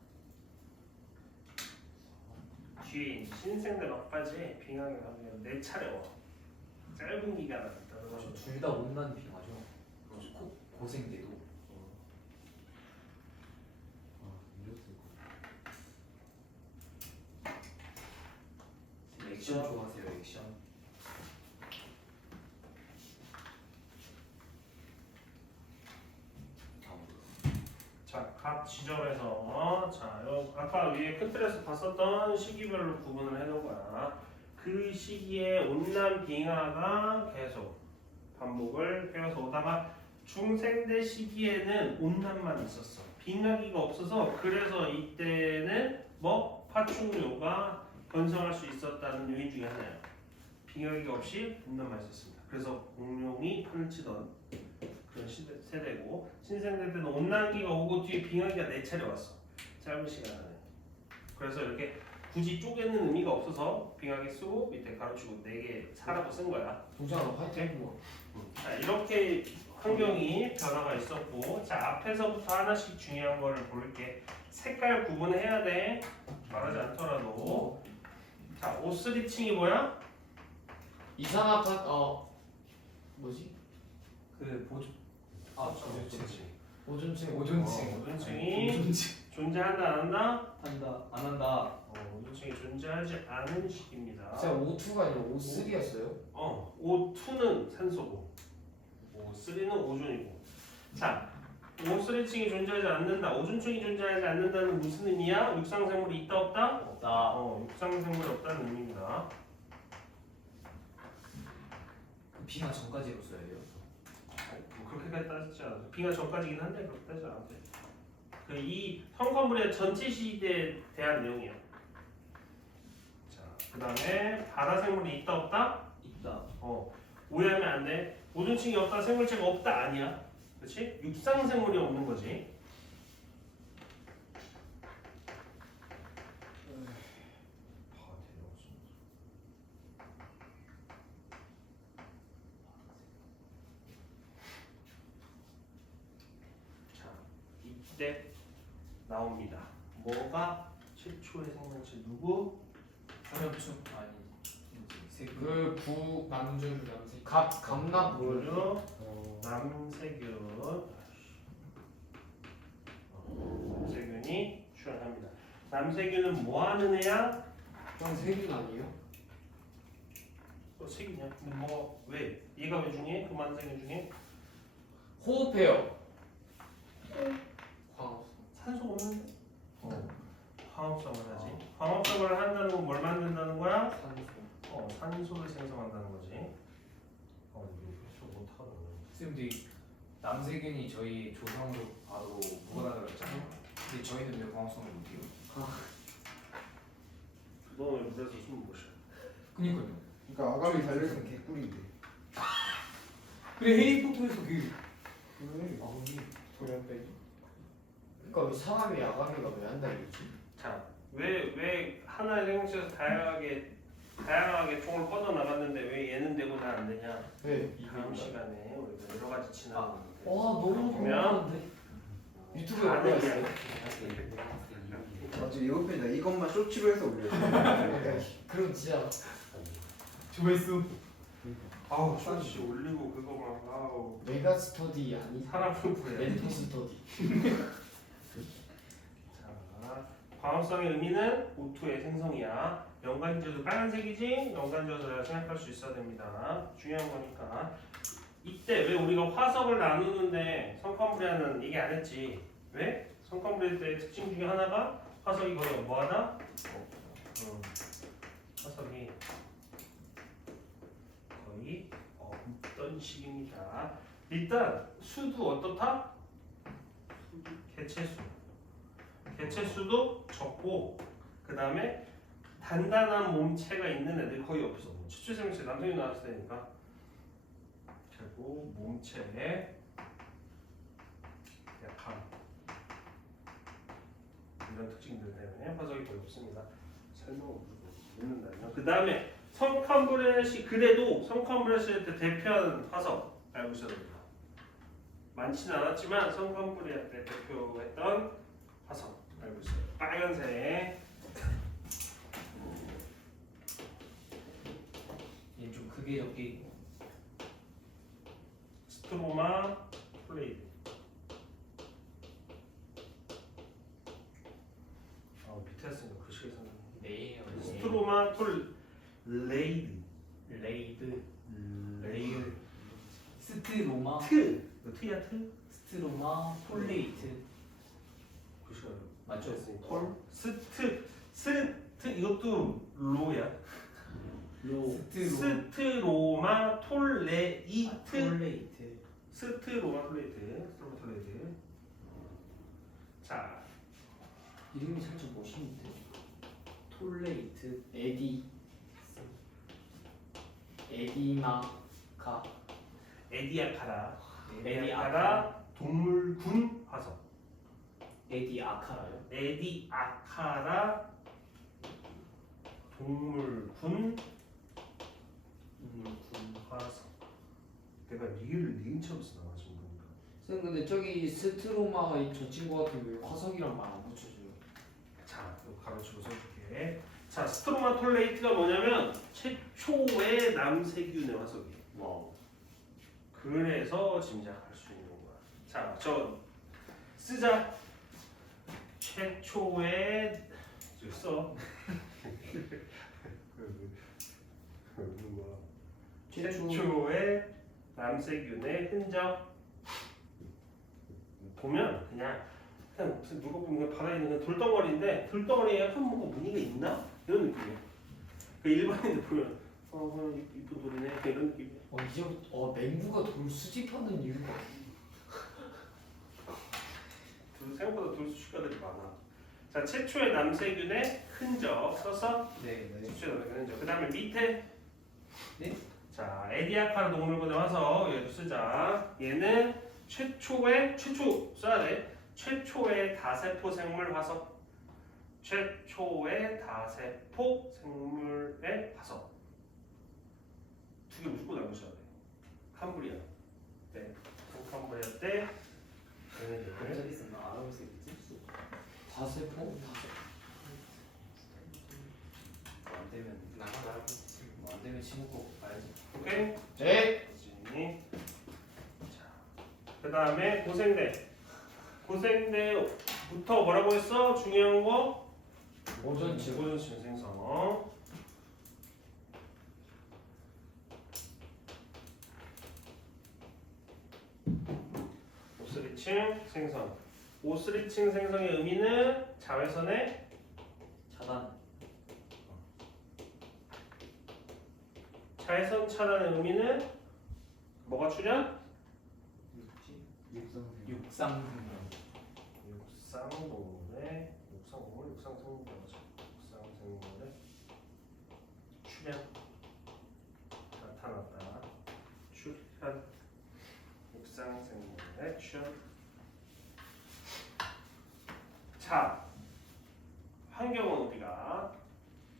4 뒤에 신생들 막바지에 빙하게 가면 4차례 와. 짧은 기간 안에 떨어져. 둘 다 못난 빙하죠. 고생돼도 아 이랬을 거. 액션 좋아하세요 액션. 자, 각 지점에서 아까 위에 큰 틀에서 봤었던 시기별로 구분을 해놓은 거야. 그 시기에 온난 빙하가 계속 반복을 해서 오다가 중생대 시기에는 온난만 있었어. 빙하기가 없어서 그래서 이때는 뭐 파충류가 번성할 수 있었다는 요인 중에 하나예요. 빙하기가 없이 온난만 있었습니다. 그래서 공룡이 판을 치던 그런 세대고 신생대 때는 온난기가 오고 뒤에 빙하기가 4차례 왔어. 짧은 시간 안에. 그래서 이렇게 굳이 쪼개는 의미가 없어서 빙하기 쓰고 밑에 가로치고 4개 사라고 쓴 거야. 동작은 화이팅 했구만. 자, 이렇게 환경이 변화가 있었고, 자 앞에서부터 하나씩 중요한 거를 볼게. 색깔 구분해야 돼. 말하지 않더라도. 자, 오스리칭이 뭐야? 이산화탄 뭐지? 그 보조 오스리칭. 오존층. 오존층이 존재한다 안 한다? 한다 안 한다. 오존층이 존재하지 않은 식입니다. 제가 O2가 아니라 O3였어요? O2는 산소고, O3는 오존이고. 자, O3층이 존재하지 않는다, 오존층이 존재하지 않는다는 무슨 의미야? 육상생물이 있다 없다? 없다. 육상생물이 없다는 의미입니다. 그 빙하 전까지로 써야 돼요. 뭐 그렇게까지 따지지 않아도 빙하 전까지긴 한데 그렇게 따지지 않아도 돼. 이 성건물의 전체 시대에 대한 내용이야. 자, 그 다음에 바다 생물이 있다 없다? 있다. 오해하면 안 돼. 오존층이 없다, 생물체가 없다 아니야. 그렇지? 육상 생물이 없는 거지. 자, 이때 나옵니다. 뭐가 최초의 생명체 누구? 화염충 아니 세균. 그 남준 남색 감납 뭐죠? 남세균. 남세균이 출현합니다. 남세균은 뭐 하는 애야? 형 세균 아니에요? 세균이야. 근데 뭐 왜? 얘가 왜 중요해? 그 만세균 중에 호흡해요. 광합성. 산소가 없는데. 화합성을 하지. 화합성을 한다는 건 뭘 만든다는 거야? 산소. 산소를 생성한다는 거지. 이거 그렇게 못하네. 선생님들 남세균이 저희 조상으로 바로 무관하다 그랬잖아요. 근데 저희는 왜 광합성을 못해요? 너왜 물에서 숨 못 쉬어? 그니까요. 그러니까 아가미 달려있으면 개꿀인데. 그래 해리포터에서 그 왜? 아버지 돌연 빼기. 그러니까 왜 사람이 아가미가 왜 한다 이거지? 자, 왜 하나의 생명체에서 다양하게 총을 뻗어 나갔는데 왜 얘는 되고 난 안 되냐? 네. 다음 시간에 우리가 여러 가지 지나가는데. 와 너무 그러면 궁금한데. 유튜브에 올라가 있어요. 맞지, 이거 편이다. 이것만 쇼츠로 해서 올려야 그럼 진짜 조회수. 아우 쇼츠 올리고 그거만 아우 메가 스터디 아니 사람을 보여. 멘토 스터디. 자, 광합성의 의미는 O2의 생성이야. 연관지어도 빨간색이지? 연관지어서라 생각할 수 있어야 됩니다. 중요한 거니까. 이때 왜 우리가 화석을 나누는데 성컨브레아는 얘기 안 했지? 왜? 성컨브레아의 특징 중에 하나가 화석이 거의 뭐하다? 화석이 거의 없던 식입니다. 일단 수도 어떻다? 개체수. 개체수도 적고 그 다음에 단단한 몸체가 있는 애들 거의 없어. 추출생체 남성이 나왔을 때니까. 그리고 몸체의 약함 이런 특징들 때문에 화석이 거의 없습니다. 설명을 듣는다면 그 다음에 성컨브레시 그래도 성컨브레시를 대표하는 화석 알고 있어야 됩니다. 많지는 않았지만 성컨브레시 때 대표했던 화석 알고 있어요. 빨간색 얘 좀 크게 적게 있고. 스트로마 플레이드. 밑에 쓰니까 글씨가 이상해. 네요. 스트로마 톨레이드. 레이드. 레이드. 스트로마. 트. 트야 트? 스트로마 폴레이트. 글씨가 맞죠? 있으니까. 폴. 스트 이것도 로야. 로. 스트로마 톨레이트. 폴레이트. 스트로마 톨레이트. 스트로마 톨레이트. 자, 이름이 살짝 멋있는데. 톨레이트. 에디나카. 에디아카라. 에디아카라. 동물군 화석. 에디아카라요? 에디아카라 동물군 화석. 내가 니은 처음 쓰나 지금 보니까. 쌤 근데 저기 스트로마가 저 친구 같은 왜 화석이란 말 안 붙여줘요? 자, 이거 가로치고 써줄게. 자, 스트로마 톨레이트가 뭐냐면 최초의 남세균의 화석이에요. 와우. 그래서 짐작할 수 있는 거야. 자, 저 쓰자. 최초의 써. 최초의 남세균의 흔적 보면 그냥 무슨 누가 보면 바다에 있는 그냥 돌덩어리인데 돌덩어리에 약간 뭔가 무늬가 있나 이런 느낌이야. 그 일반인들 보면 그냥 이쁜 돌이네 이런 느낌이야. 이제부터 맹구가 돌 수집하는 이유가 생각보다 돌 수집가들이 많아. 자, 최초의 남세균의 흔적 써서 네. 최초의 남세균 흔적. 그 다음에 밑에 네? 자, 에디아카라 동물군의 화석 얘도 쓰자. 얘는 최초 써야 돼. 최초의 다세포 생물 화석. 최초의 다세포 생물의 화석. 두 개 무조건 알고 있어야 돼. 캄브리아. 네. 캄브리아 때 얘네들. 갑자기 있었나? 알아보세요. 다세포? 안 되면 나가. 안 되면 친구 꼭 봐야지. 오케이? 네. 자, 그 다음에 고생대부터 뭐라고 했어? 중요한 거? 오전증. 오전증 생성. 오스리층 생성. 오스리층 생성의 의미는 자외선의 차단. 자외선 차단의 의미는 뭐가 출현? 육상생명. 육상생물의 출현 나타났다. 출현 육상생물의 출현. 자, 환경은 우리가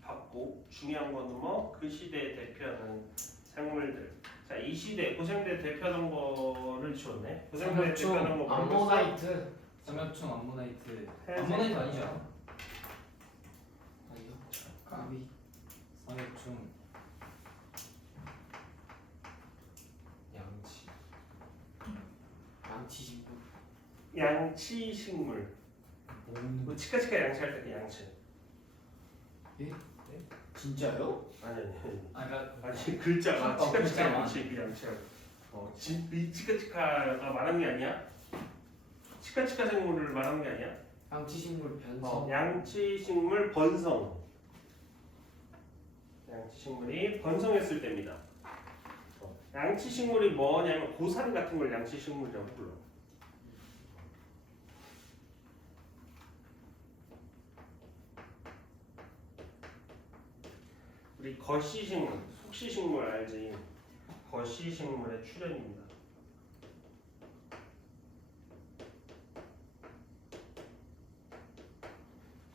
봤고 중요한 거는 뭐 그 시대에 대표하는 생물들. 자, 이 시대 고생대 대표하는 거를 지웠네. 고생대 대표하는 거 뭐라고 했어? 암모나이트. 삼엽충 암모나이트. 해야지. 암모나이트 아니죠? 아니요. 까비. 삼엽충. 양치. 양치신부. 양치식물. 뭐 치카치카 양치할 때 그 양치. 예? 진짜요? 아니 아 그러니까 아니 글자가 치카치카 글자만. 양치 양치. 이 치카치카가 말하는 게 아니야? 치카치카 생물을 말하는 게 아니야? 양치식물 변성. 양치식물 번성. 양치식물이 번성했을 때입니다. 양치식물이 뭐냐면 고사리 같은 걸 양치식물이라고 불러. 우리 거시식물, 속시식물 알지? 거시식물의 출현입니다.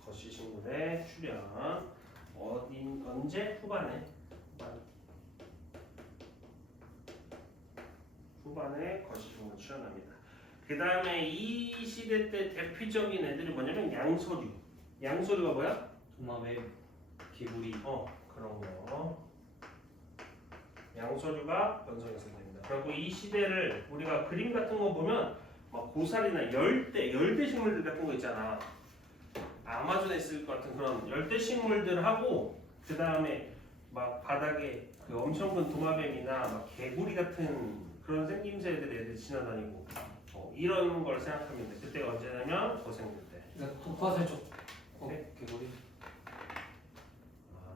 거시식물의 출현. 언제? 후반에 거시식물 출현합니다. 그 다음에 이 시대 때 대표적인 애들이 뭐냐면 양서류. 양서류가 뭐야? 도마뱀, 개구리. 그런 거. 양서류가 번성했을 때입니다. 그리고 이 시대를 우리가 그림 같은 거 보면 막 고사리나 열대 식물들 같은 거 있잖아. 아마존에 있을 것 같은 그런 열대 식물들하고 그 다음에 막 바닥에 그 엄청 큰 도마뱀이나 막 개구리 같은 그런 생김새 애들이 지나다니고 이런 걸 생각하면 돼. 그때가 언제냐면 고생될 때. 그러니까 독화살쪽. 네. 개구리.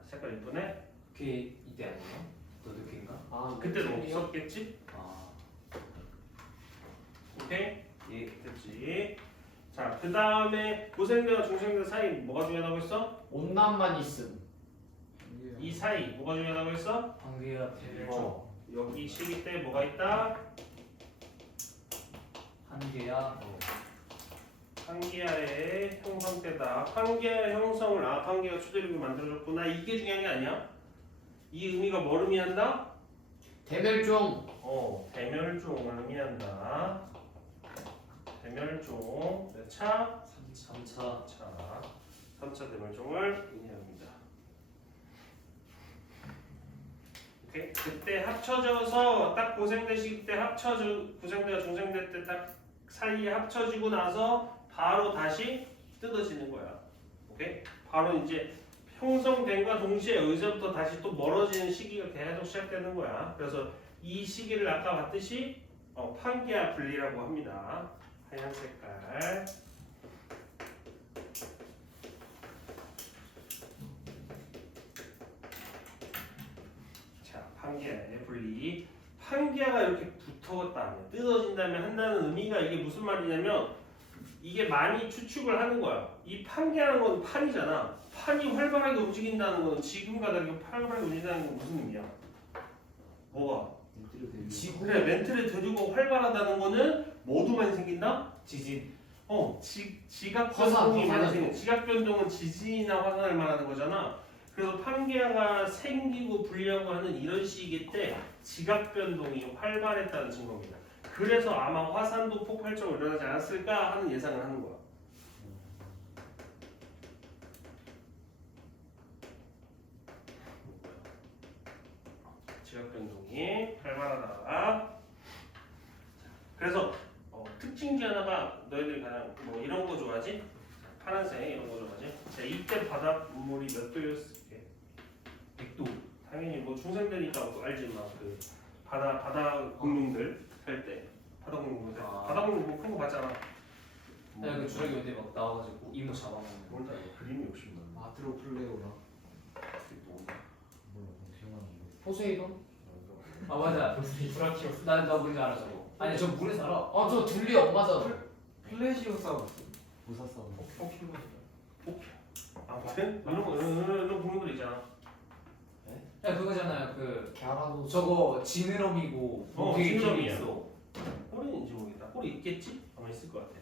색깔 이쁘네. 그게 이때 아니에요? 너 느낀가? 아 그때도 네. 없었겠지? 아 오케이? 예. 됐지. 자, 그 다음에 고생대와 중생대 사이 뭐가 중요하다고 했어? 온난만 있음. 이 사이 뭐가 중요하다고 했어? 관계가 대멸종. 여기 시기 때 뭐가 있다? 한계야. 판기아의 형성 때다. 판기아의 형성을 판기아가 초대력을 만들어줬구나. 이게 중요한 게 아니야. 이 의미가 뭘 의미한다? 대멸종. 대멸종을 의미한다. 대멸종 몇 차? 3차. 3차 대멸종을 의미합니다. 오케이? 그때 합쳐져서 딱 고생대 시기 때 고생대와 중생대 때 딱 사이에 합쳐지고 나서 바로 다시 뜯어지는 거야. 오케이? 바로 이제 형성된과 동시에 여기서부터 다시 또 멀어지는 시기가 계속 시작되는 거야. 그래서 이 시기를 아까 봤듯이 판기아 분리라고 합니다. 하얀 색깔. 자, 판기아의 분리. 판기아가 이렇게 붙었다면, 뜯어진다면 한다는 의미가 이게 무슨 말이냐면 이게 많이 추측을 하는 거야. 이 판기라는 건 판이잖아. 판이 활발하게 움직인다는 건 지금과 다르게 활발하게 움직인다는 건 무슨 의미야? 뭐가? 지구. 그래, 멘틀에 데리고 활발하다는 거는 뭐도 많이 생긴다? 지진. 지각 화산, 변동이 많이 화산. 생겨. 지각 변동은 지진이나 화산을 말하는 거잖아. 그래서 판기아가 생기고 불려고 하는 이런 시기 때 지각 변동이 활발했다는 증거입니다. 그래서 아마 화산도 폭발적으로 일어나지 않았을까 하는 예상을 하는 거야. 지각 변동이 활발하다. 그래서 특징지 하나가 너희들이 가장 뭐 이런 거 좋아하지? 파란색 이런 거 좋아하지? 자, 이때 바닷물이 몇 도였을게? 100도. 당연히 뭐 중생되니까 뭐 알지만 그 바다 공룡들 할 때 바다 공룡들 바다 공룡 뭐 큰 거 봤잖아. 내가 그 주라기 어디 막 나와가지고 이모 잡아먹는. 뭔지 알아? 그림이 욕심나. 아트로플레오라. 포세이돈? 아 맞아. 나 뭔지 알아 저거. 아니 저 물에 살아. 아 저 둘리 엄마잖아. 플레시오사우루스. 무사사우루스. 아무튼 이런 공룡들 있잖아. 야 그거잖아요. 그 갸라도 저거 지느러미고 되게 길이 지느러미야. 있어. 꼬리인지 모르겠다. 꼬리 있겠지? 아마 있을 것 같아.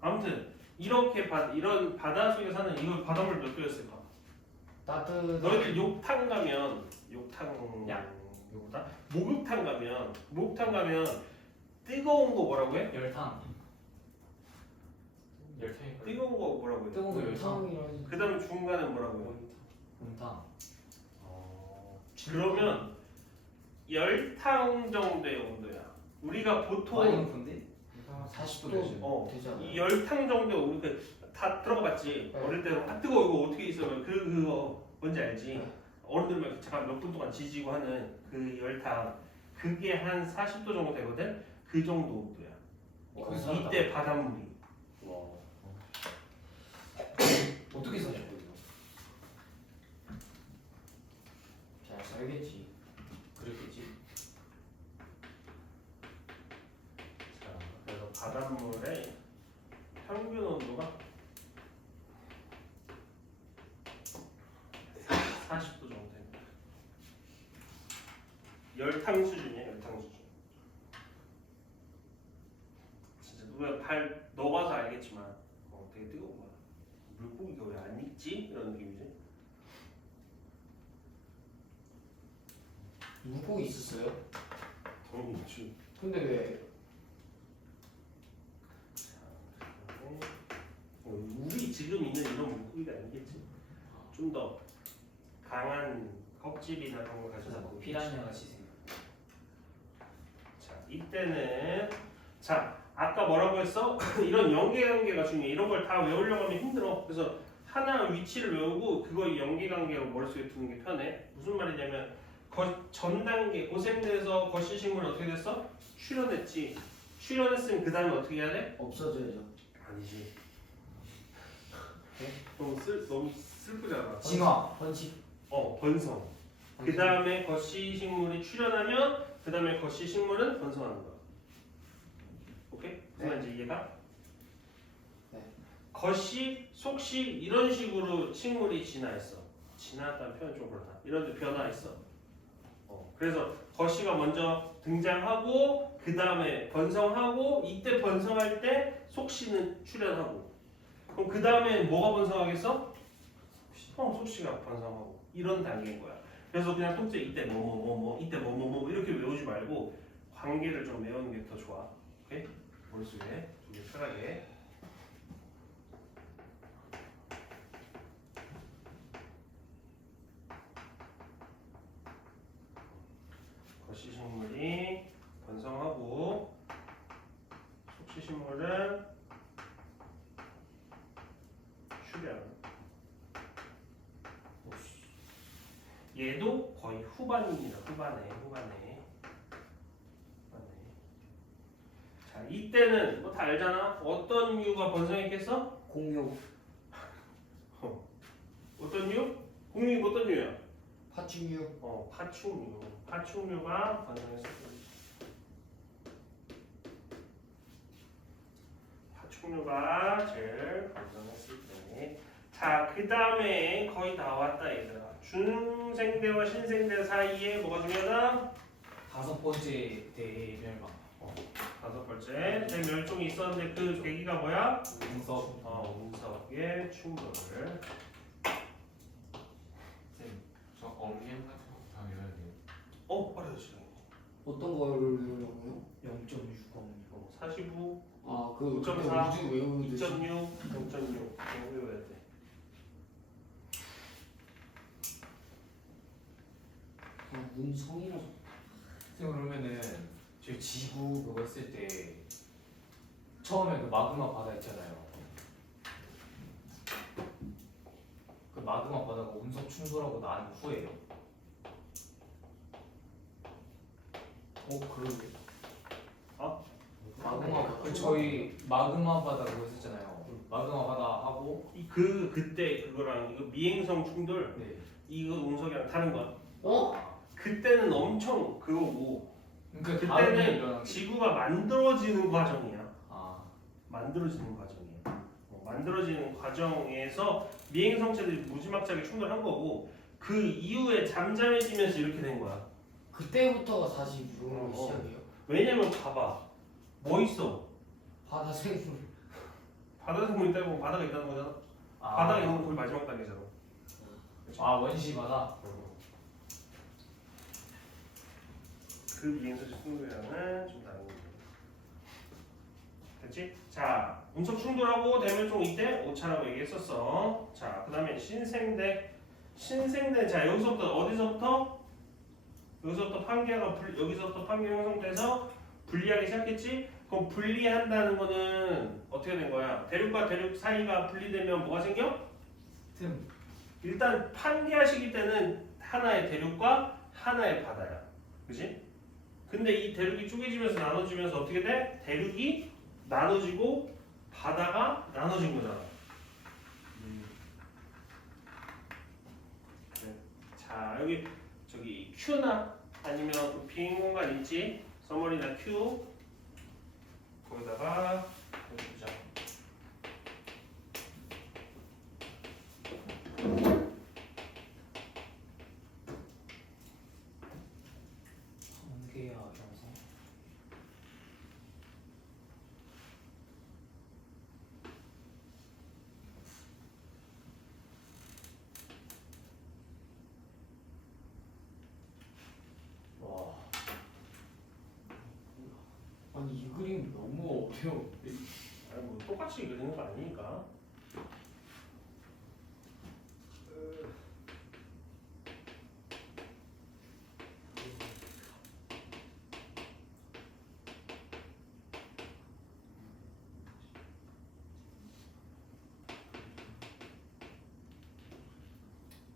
아무튼 이렇게 이런 바다 속에 사는 이거 바닷물 몇 도였을까? 따뜻한. 너희들 욕탕 가면 야. 요거다. 목욕탕 가면 뜨거운 거 뭐라고 해? 열탕. 열탕이 뜨거운 거 뭐라고 해? 뜨거운 거 열탕. 열탕이라지. 그다음에 중간에 뭐라고 해? 곰탕. 그러면 열탕 정도의 온도야. 우리가 많이 보통 높은데? 40도 되잖아. 이 열탕 정도 우리가 다 들어가 봤지. 네. 어릴 때 뜨거워 이거 어떻게 있어? 그거 뭔지 알지? 어른들만 잠깐 몇 분 동안 지지고 하는 그 열탕 그게 한 40도 정도 되거든. 그 정도 온도야. 거기서 이때 바닷물이 어떻게 사실 거예요? 잘 살겠지. 그랬겠지. 자, 그래서 바닷물의 평균 온도가 40도 정도 됩니다. 열탕 수준이야, 열탕 수준. 진짜 누가 발 넣어봐서 알겠지만 되게 뜨거운 거야. 물고기가 왜 안 익지? 이런 느낌이지. 물고기 있었어요? 당연히 있지. 근데 왜? 우리 지금 있는 이런 물고기가 아니겠지. 좀 더 강한 껍질이나 그런 걸 가지고 그래서 있고. 피라냐 같이 생겨. 자, 이때는 자 아까 뭐라고 했어? 이런 연계관계가 중요해. 이런 걸 다 외우려고 하면 힘들어. 그래서 하나 위치를 외우고 그거 연계관계로 머릿속에 두는 게 편해. 무슨 말이냐면 전 단계 고생돼서 거시식물 어떻게 됐어? 출현했지. 출현했으면 그 다음에 어떻게 해야 돼? 없어져야죠. 아니지. 너무 슬프잖아. 진화, 번식. 번성. 그 다음에 거시식물이 출현하면 그 다음에 거시식물은 번성하는 거야. 오케이? 무슨 말인지 이해가? 네. 거시, 속시 이런 식으로 식물이 진화했어. 진화했다는 표현 좀 그렇다. 이런 데 변화했어. 그래서 거시가 먼저 등장하고 그 다음에 번성하고 이때 번성할 때 속시는 출현하고 그럼 그 다음에 뭐가 번성하겠어? 속시가 번성하고 이런 단계인 거야. 그래서 그냥 통째 이때 뭐뭐뭐뭐 이때 뭐뭐뭐 이렇게 외우지 말고 관계를 좀 외우는 게 더 좋아. 오케이? 머릿속에 좀 편하게. 거시식물이 번성하고 속시식물은 출현. 얘도 거의 후반입니다. 후반에. 자, 이때는 뭐 다 알잖아. 어떤 이유가 번성했겠어? 공유, 어떤 이유? 공유가 어떤 이유야? 파충류. 파충류. 파충류가 번성했을 때. 파충류가 제일 번성했을 때. 자, 그 다음에 거의 다 왔다 얘들아. 중생대와 신생대 사이에 뭐가 중요하다? 5번째 대멸망. 5번째 대멸종이 있었는데 그 계기가 뭐야? 운석. 운석의 충돌. 저 엄행 같은 거 다 외워야 돼요. 빠르다 시간. 어떤 걸 외우려고요? 0.60 이거. 45, 아, 그 5.4, 우주 외우듯이. 2.6, 0.6 이거 외워야 돼. 문성이라서. 그러면은 저희 지구 그거 했을 때 처음에 그 마그마 바다 있잖아요. 그 마그마 바다가 운석 충돌하고 난 후에요. 그러게. 마그마 그 저희 마그마 바다 그거 했었잖아요. 마그마 바다 하고 그때 그거랑 이거 미행성 충돌 네. 이거 운석이랑 다른 거야. 어? 그때는 엄청 그거고 그러니까 다음에 그때는 일어난 지구가 만들어지는 과정이야. 아 만들어지는 과정이야. 만들어지는 과정에서 미행성체들이 무지막지하게 충돌한 거고 그 이후에 잠잠해지면서 이렇게 된 거야. 그때부터가 다시 물어보는 시작이에요. 왜냐면 봐봐. 뭐 있어? 바다 생물. 바다 생물 있다고 바다가 있다는 거잖아. 바다가 있는 건 거의 마지막 단계잖아. 원시 바다. 그 미행성체 충돌이랑은 좀 다른 거야. 됐지? 자, 운석 충돌하고 대멸종 이때 오차라고 얘기했었어. 자, 그 다음에 신생대. 자 여기서부터 어디서부터? 여기서부터 여기서부터 판계가 형성돼서 분리하기 시작했지? 그럼 분리한다는 거는 어떻게 된 거야? 대륙과 대륙 사이가 분리되면 뭐가 생겨? 틈. 일단 판계하시기 때는 다 하나의 대륙과 하나의 바다야. 그지? 근데 이 대륙이 쪼개지면서 나눠지면서 어떻게 돼? 대륙이 나눠지고 바다가 나눠진 거잖아. 네. 자, 여기 저기 Q나 아니면 그 빈 공간 있지? 서머리나 Q 거기다가 보자. 관계야 정성. 와, 아니 이 그림 너무 어려워. 아니 뭐 똑같이 그리는 거 아니니까.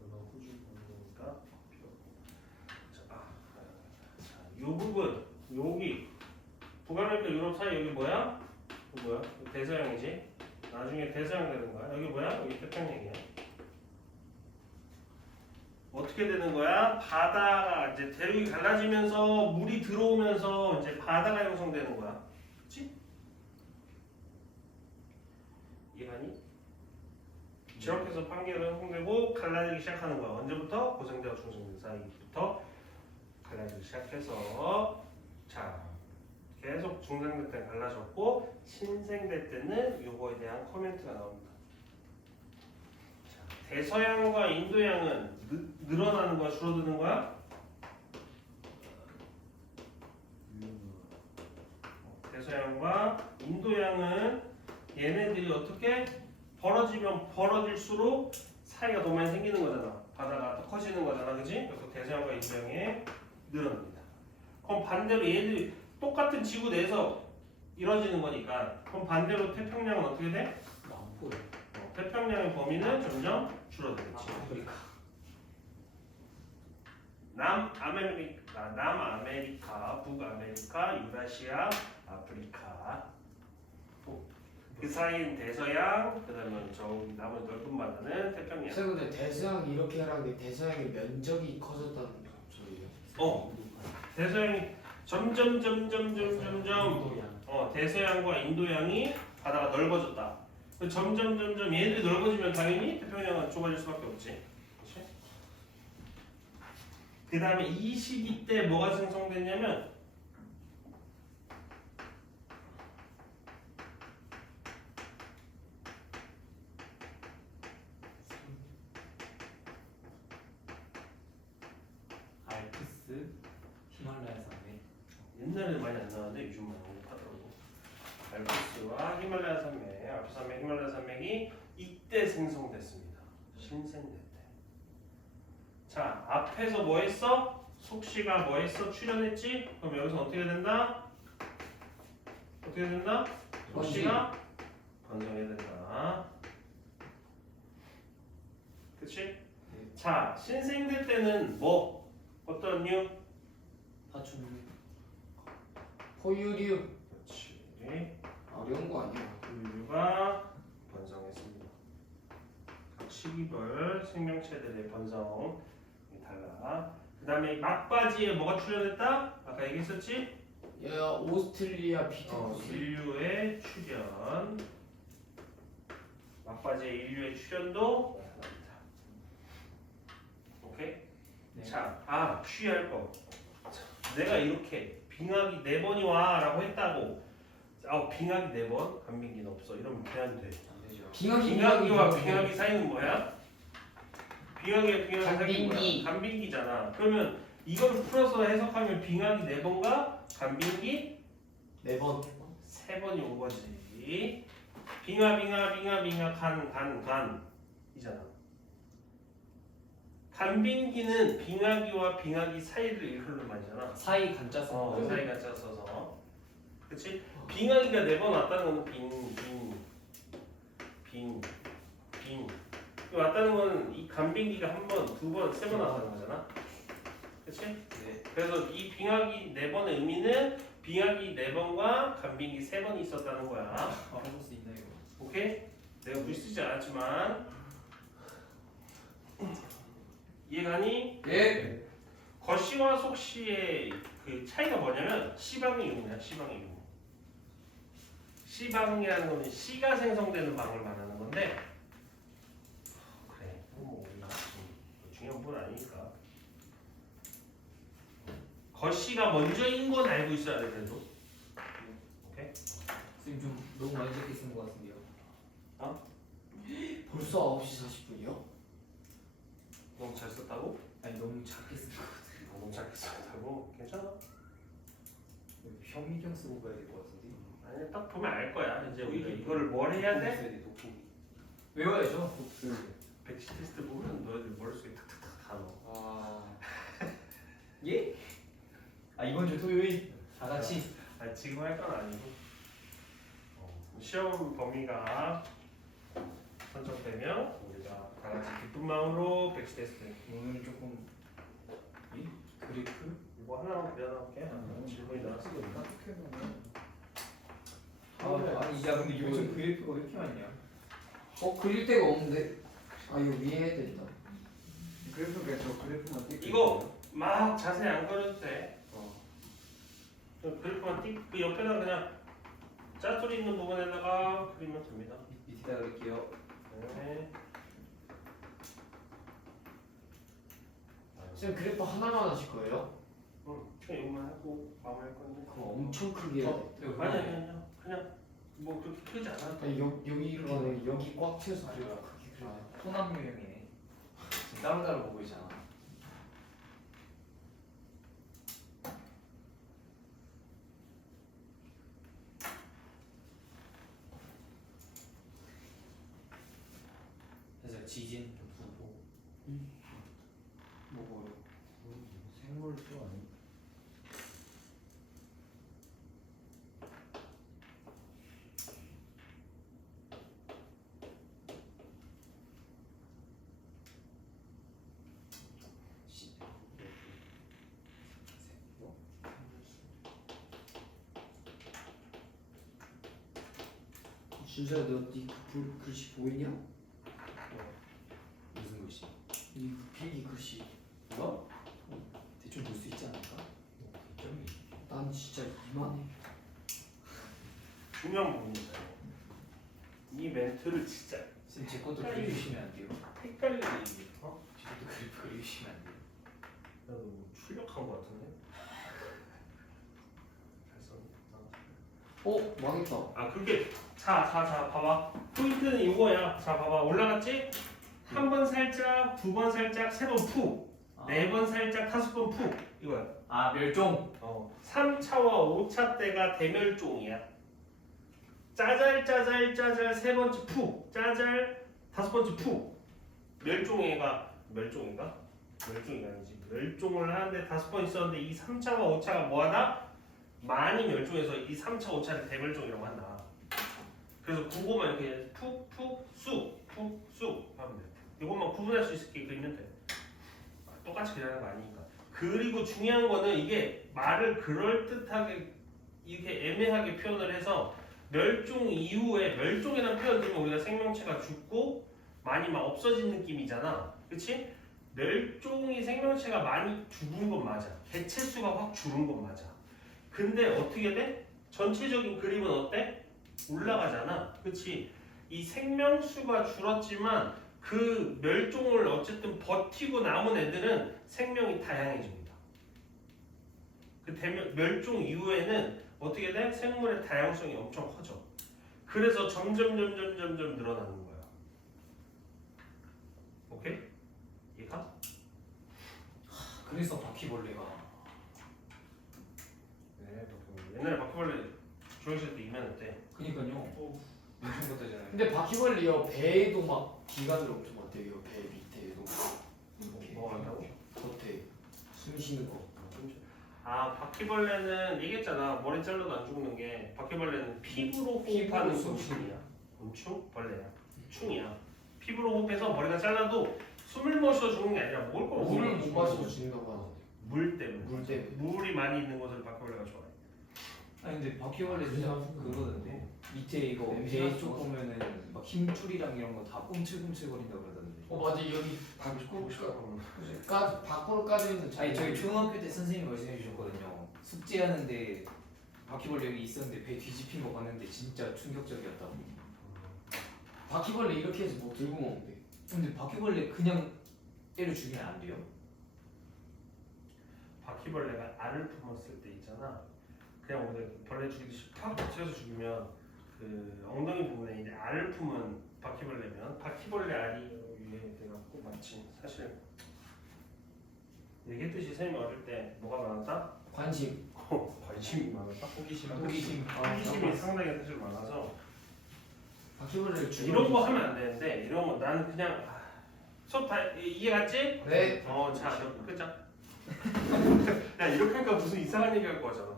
호주 보니까 이 부분 여기 북아메리카 유럽 사이 여기 뭐야? 이거 뭐야? 이거 대서양이지? 나중에 대서양 되는 거야. 여기 뭐야? 여기 태평양이야. 어떻게 되는 거야? 바다가 이제 대륙이 갈라지면서 물이 들어오면서 이제 바다가 형성되는 거야. 그렇지? 이해가니? 이렇게 해서 판계가 형성되고 갈라지기 시작하는 거야. 언제부터? 고생대와 중생대 사이부터 갈라지기 시작해서 자 계속 중생대 때 갈라졌고 신생대 때는 요거에 대한 코멘트가 나옵니다. 자, 대서양과 인도양은 늘어나는 거야? 줄어드는 거야? 대서양과 인도양은 얘네들이 어떻게 벌어지면 벌어질수록 사이가 더 많이 생기는 거잖아. 바다가 더 커지는 거잖아, 그지? 그래서 대서양과 인도양이 늘어납니다. 그럼 반대로 얘들이 똑같은 지구 내에서 이루어지는 거니까 그럼 반대로 태평양은 어떻게 돼? 안 보여. 태평양의 범위는 점점 줄어들겠지. 아프리카. 남아메리카, 북아메리카, 유라시아, 아프리카. 그 사이인 대서양, 그다음에 저 나머지 넓은 바다는 태평양. 선생님 근데 대서양 이렇게 하라는 게 대서양의 면적이 커졌다는 소리예요? 대서양이 점점 대서양과 인도양이 바다가 넓어졌다. 점점 얘들이 넓어지면 당연히 태평양은 좁아질 수밖에 없지. 그렇지? 그 다음에 이 시기 때 뭐가 생성됐냐면 알프스, 히말라야 산맥. 옛날에는 많이 안 나왔는데 요즘 많이 하더라고. 알프스와 히말라야 산맥, 알프스 산맥, 히말라야 산맥이 이때 생성됐습니다. 신생대 때. 자, 앞에서 뭐 했어? 속시가 뭐 했어? 출현했지? 그럼 여기서 어떻게 된다? 어떻게 된다? 속시가 번성해야 된다. 그치? 자, 신생대 때는 뭐? 어떤 류? 파충류. 포유류. 그렇지. 어려운 거 아니야. 인류가 번성했습니다. 각 시기별 생명체들의 번성이 달라. 그 다음에 막바지에 뭐가 출현했다? 아까 얘기했었지? 야 오스트리아 피테쿠스. 인류의 출현. 막바지에 인류의 출현도 나타납니다. 오케이? 네. 자, 취할 거. 자, 내가 이렇게 빙하기 4번이 와라고 했다고. 빙하기 4번, 간빙기는 없어. 이러면 그냥 돼. 안 되죠. 빙하기와 빙하기 사이는 뭐야? 빙하기와 빙하기 사이는 간빙기. 뭐야? 간빙기잖아. 그러면 이걸 풀어서 해석하면 빙하기 4번과 간빙기 4번. 3번이 온 거지. 빙하 간 이잖아. 간빙기는 빙하기와 빙하기 사이를 일컬는 말이잖아. 사이 간자 쓴 사이가 짜서서. 그치? 빙하기가 4번 왔다는 거는 빙. 왔다는 거는 이 간빙기가 한 번, 두 번, 세 번 왔다는 거잖아. 그렇지? 네. 그래서 이 빙하기 4번의 의미는 빙하기 4번과 간빙기 3번이 있었다는 거야. 알아볼 수 있나 이거? 오케이? 내가 굳이 쓰지 않았지만 이해가니? 예. 거시와 속시의 그 차이가 뭐냐면 시방의 유무야. 시방의 유무. 시방이라는 거는 시가 생성되는 방을 말하는 건데 그래 뭐 우리가 중요한 건 아니니까 거시가 먼저인 건 알고 있어야 돼 그래도. 오케이? 선생님 좀 너무 많이 적게 쓴 것 같은데요. 벌써 9시 40분이요? 너무 잘 썼다고? 아니 너무 작게 쓴 것 같아요. 너무 잘 썼다고? 괜찮아? 현미경 쓰고 가야 될 것 같은데. 아니 딱 보면 알 거야. 이제 우리가 이거를 뭘 해야 돼? 외워야죠. 백시 테스트 보면 너희들 머릿속에 탁탁탁 다 넣어. 아 예? 아 이번 주 토요일 다 같이. 아 지금 할 건 아니고 시험 범위가 선정되면 우리가 다 같이 기쁜 마음으로 백시 테스트 오늘 조금 그래프? 이거 하나만 그려놓을게. 질문이 나왔어. 아니 야 근데 요즘 그래프가 왜 이렇게 많냐? 그릴 데가 없는데. 아 이거 위에 해야 된다. 그래프가 저 그래프만 띄고 이거 막 자세히 안 그려도 돼. 그 그래프만 그 옆에다 그냥 짜투리 있는 부분에다가 그리면 됩니다. 밑에다 그릴게요. 네. 쌤 그래프 하나만 하실 거예요? 그냥 이것만 하고 마무리할 건데. 그럼 엄청 크게 해야 돼. 아니 그냥 뭐 그렇게 크지 않아도 돼. 아니 여기 이렇게 여기 꽉 채워서 그래요. 크게 그려. 아, 토남 유형이네. 지금 따로따로 보고 있잖아. 그래서 지진 부고 뭐고요? 생물수 아니? 준서야 너네 글씨 보이냐? 무슨 글씨? 이 필기 글씨. 이거? 대충 볼 수 있지 않을까? 난 진짜 이만해. 중요한 부분이죠. 이 멘트를 진짜 선생님 제 것도 그려주시면 안 돼요? 헷갈리게 제 것도 그래프 그려주시면 안 돼요? 나도 뭐 출력한 거 같은데. 잘 썼네. 망했다. 아 그렇게 자 봐봐. 포인트는 이거야. 자 봐봐 올라갔지? 한 번 살짝, 두 번 살짝, 세 번 푹, 네 번 살짝, 다섯 번 푹 이거야. 아 멸종. 3차와 5차 때가 대멸종이야. 짜잘 세 번째 푹, 짜잘 다섯 번째 푹. 멸종애가 멸종인가? 멸종이 아니지. 멸종을 하는데 다섯 번 있었는데 이 3차와 5차가 뭐하다? 많이 멸종해서 이 3차, 5차를 대멸종이라고 한다. 그래서 그거만 이렇게 푹 쑥 하면 돼. 이것만 구분할 수 있게 그리면 돼. 똑같이 그리는 거 아니니까. 그리고 중요한 거는 이게 말을 그럴듯하게 이렇게 애매하게 표현을 해서 멸종 이후에 멸종이라는 표현 들으면 우리가 생명체가 죽고 많이 막 없어진 느낌이잖아. 그치? 멸종이 생명체가 많이 죽은 건 맞아. 개체 수가 확 줄은 건 맞아. 근데 어떻게 돼? 전체적인 그림은 어때? 올라가잖아. 그치? 이 생명수가 줄었지만 그 멸종을 어쨌든 버티고 남은 애들은 생명이 다양해집니다. 그 멸종 이후에는 어떻게 돼? 생물의 다양성이 엄청 커져. 그래서 점점 늘어나는 거야. 오케이? 이해가? 그래서 바퀴벌레가 네, 옛날에 바퀴벌레 중학생 때 이면했대. 그니까요. 엄청 같다잖아요. 근데 바퀴벌레요 배에도 막 기관을 엄청 많대요. 배 밑에도 이렇게 뭐 한다고? 겉에 숨 쉬는 거. 아 바퀴벌레는 얘기했잖아. 머리 잘라도 안 죽는 게 바퀴벌레는 피부로 호흡하는 피부로 곤충이야. 곤충? 벌레야. 충이야. 피부로 호흡해서 머리가 잘라도 숨을 마셔 죽는 게 아니라 먹을 걸 물을 먹는 못 마셔서 죽는다고 하는데. 물 때문에. 물 때문에. 물이 많이 있는 곳을 바퀴벌레가 좋아해. 아니 근데 바퀴벌레 진짜 그거던데 밑에 이거 배 쪽 보면은 막 힘줄이랑 이런 거 다 꿈틀꿈틀거린다 그러던데. 맞아 여기 바퀴벌레 싶어. 밖으로 까져 있는 아니 저희 초등학교 때 선생님이 말씀해 주셨거든요. 숙제하는데 바퀴벌레 여기 있었는데 배 뒤집힌 거 봤는데 진짜 충격적이었다고. 바퀴벌레 이렇게 해서 뭐 들고 먹는데. 근데 바퀴벌레 그냥 때려 죽이면 안 돼요? 바퀴벌레가 알을 품었을 때 있잖아. 그냥 오늘 벌레 죽이듯이 팍 터트려서 죽이면 그 엉덩이 부분에 이제 알을 품은 바퀴벌레면 바퀴벌레 알이 위에 돼갖고 마치 사실 얘기했듯이 선생님이 어릴 때 뭐가 많았다? 관심. 관심이 많았다? 호기심. 호기심. 호기심이 상당히 사실 많아서 바퀴벌레를 죽여. 이런 거 하면 안 되는데 이런 거 나는 그냥 수업 다 이해 갔지? 네. 자, 너 끄자. 야 이렇게 하니까 무슨 이상한 얘기 할 거잖아.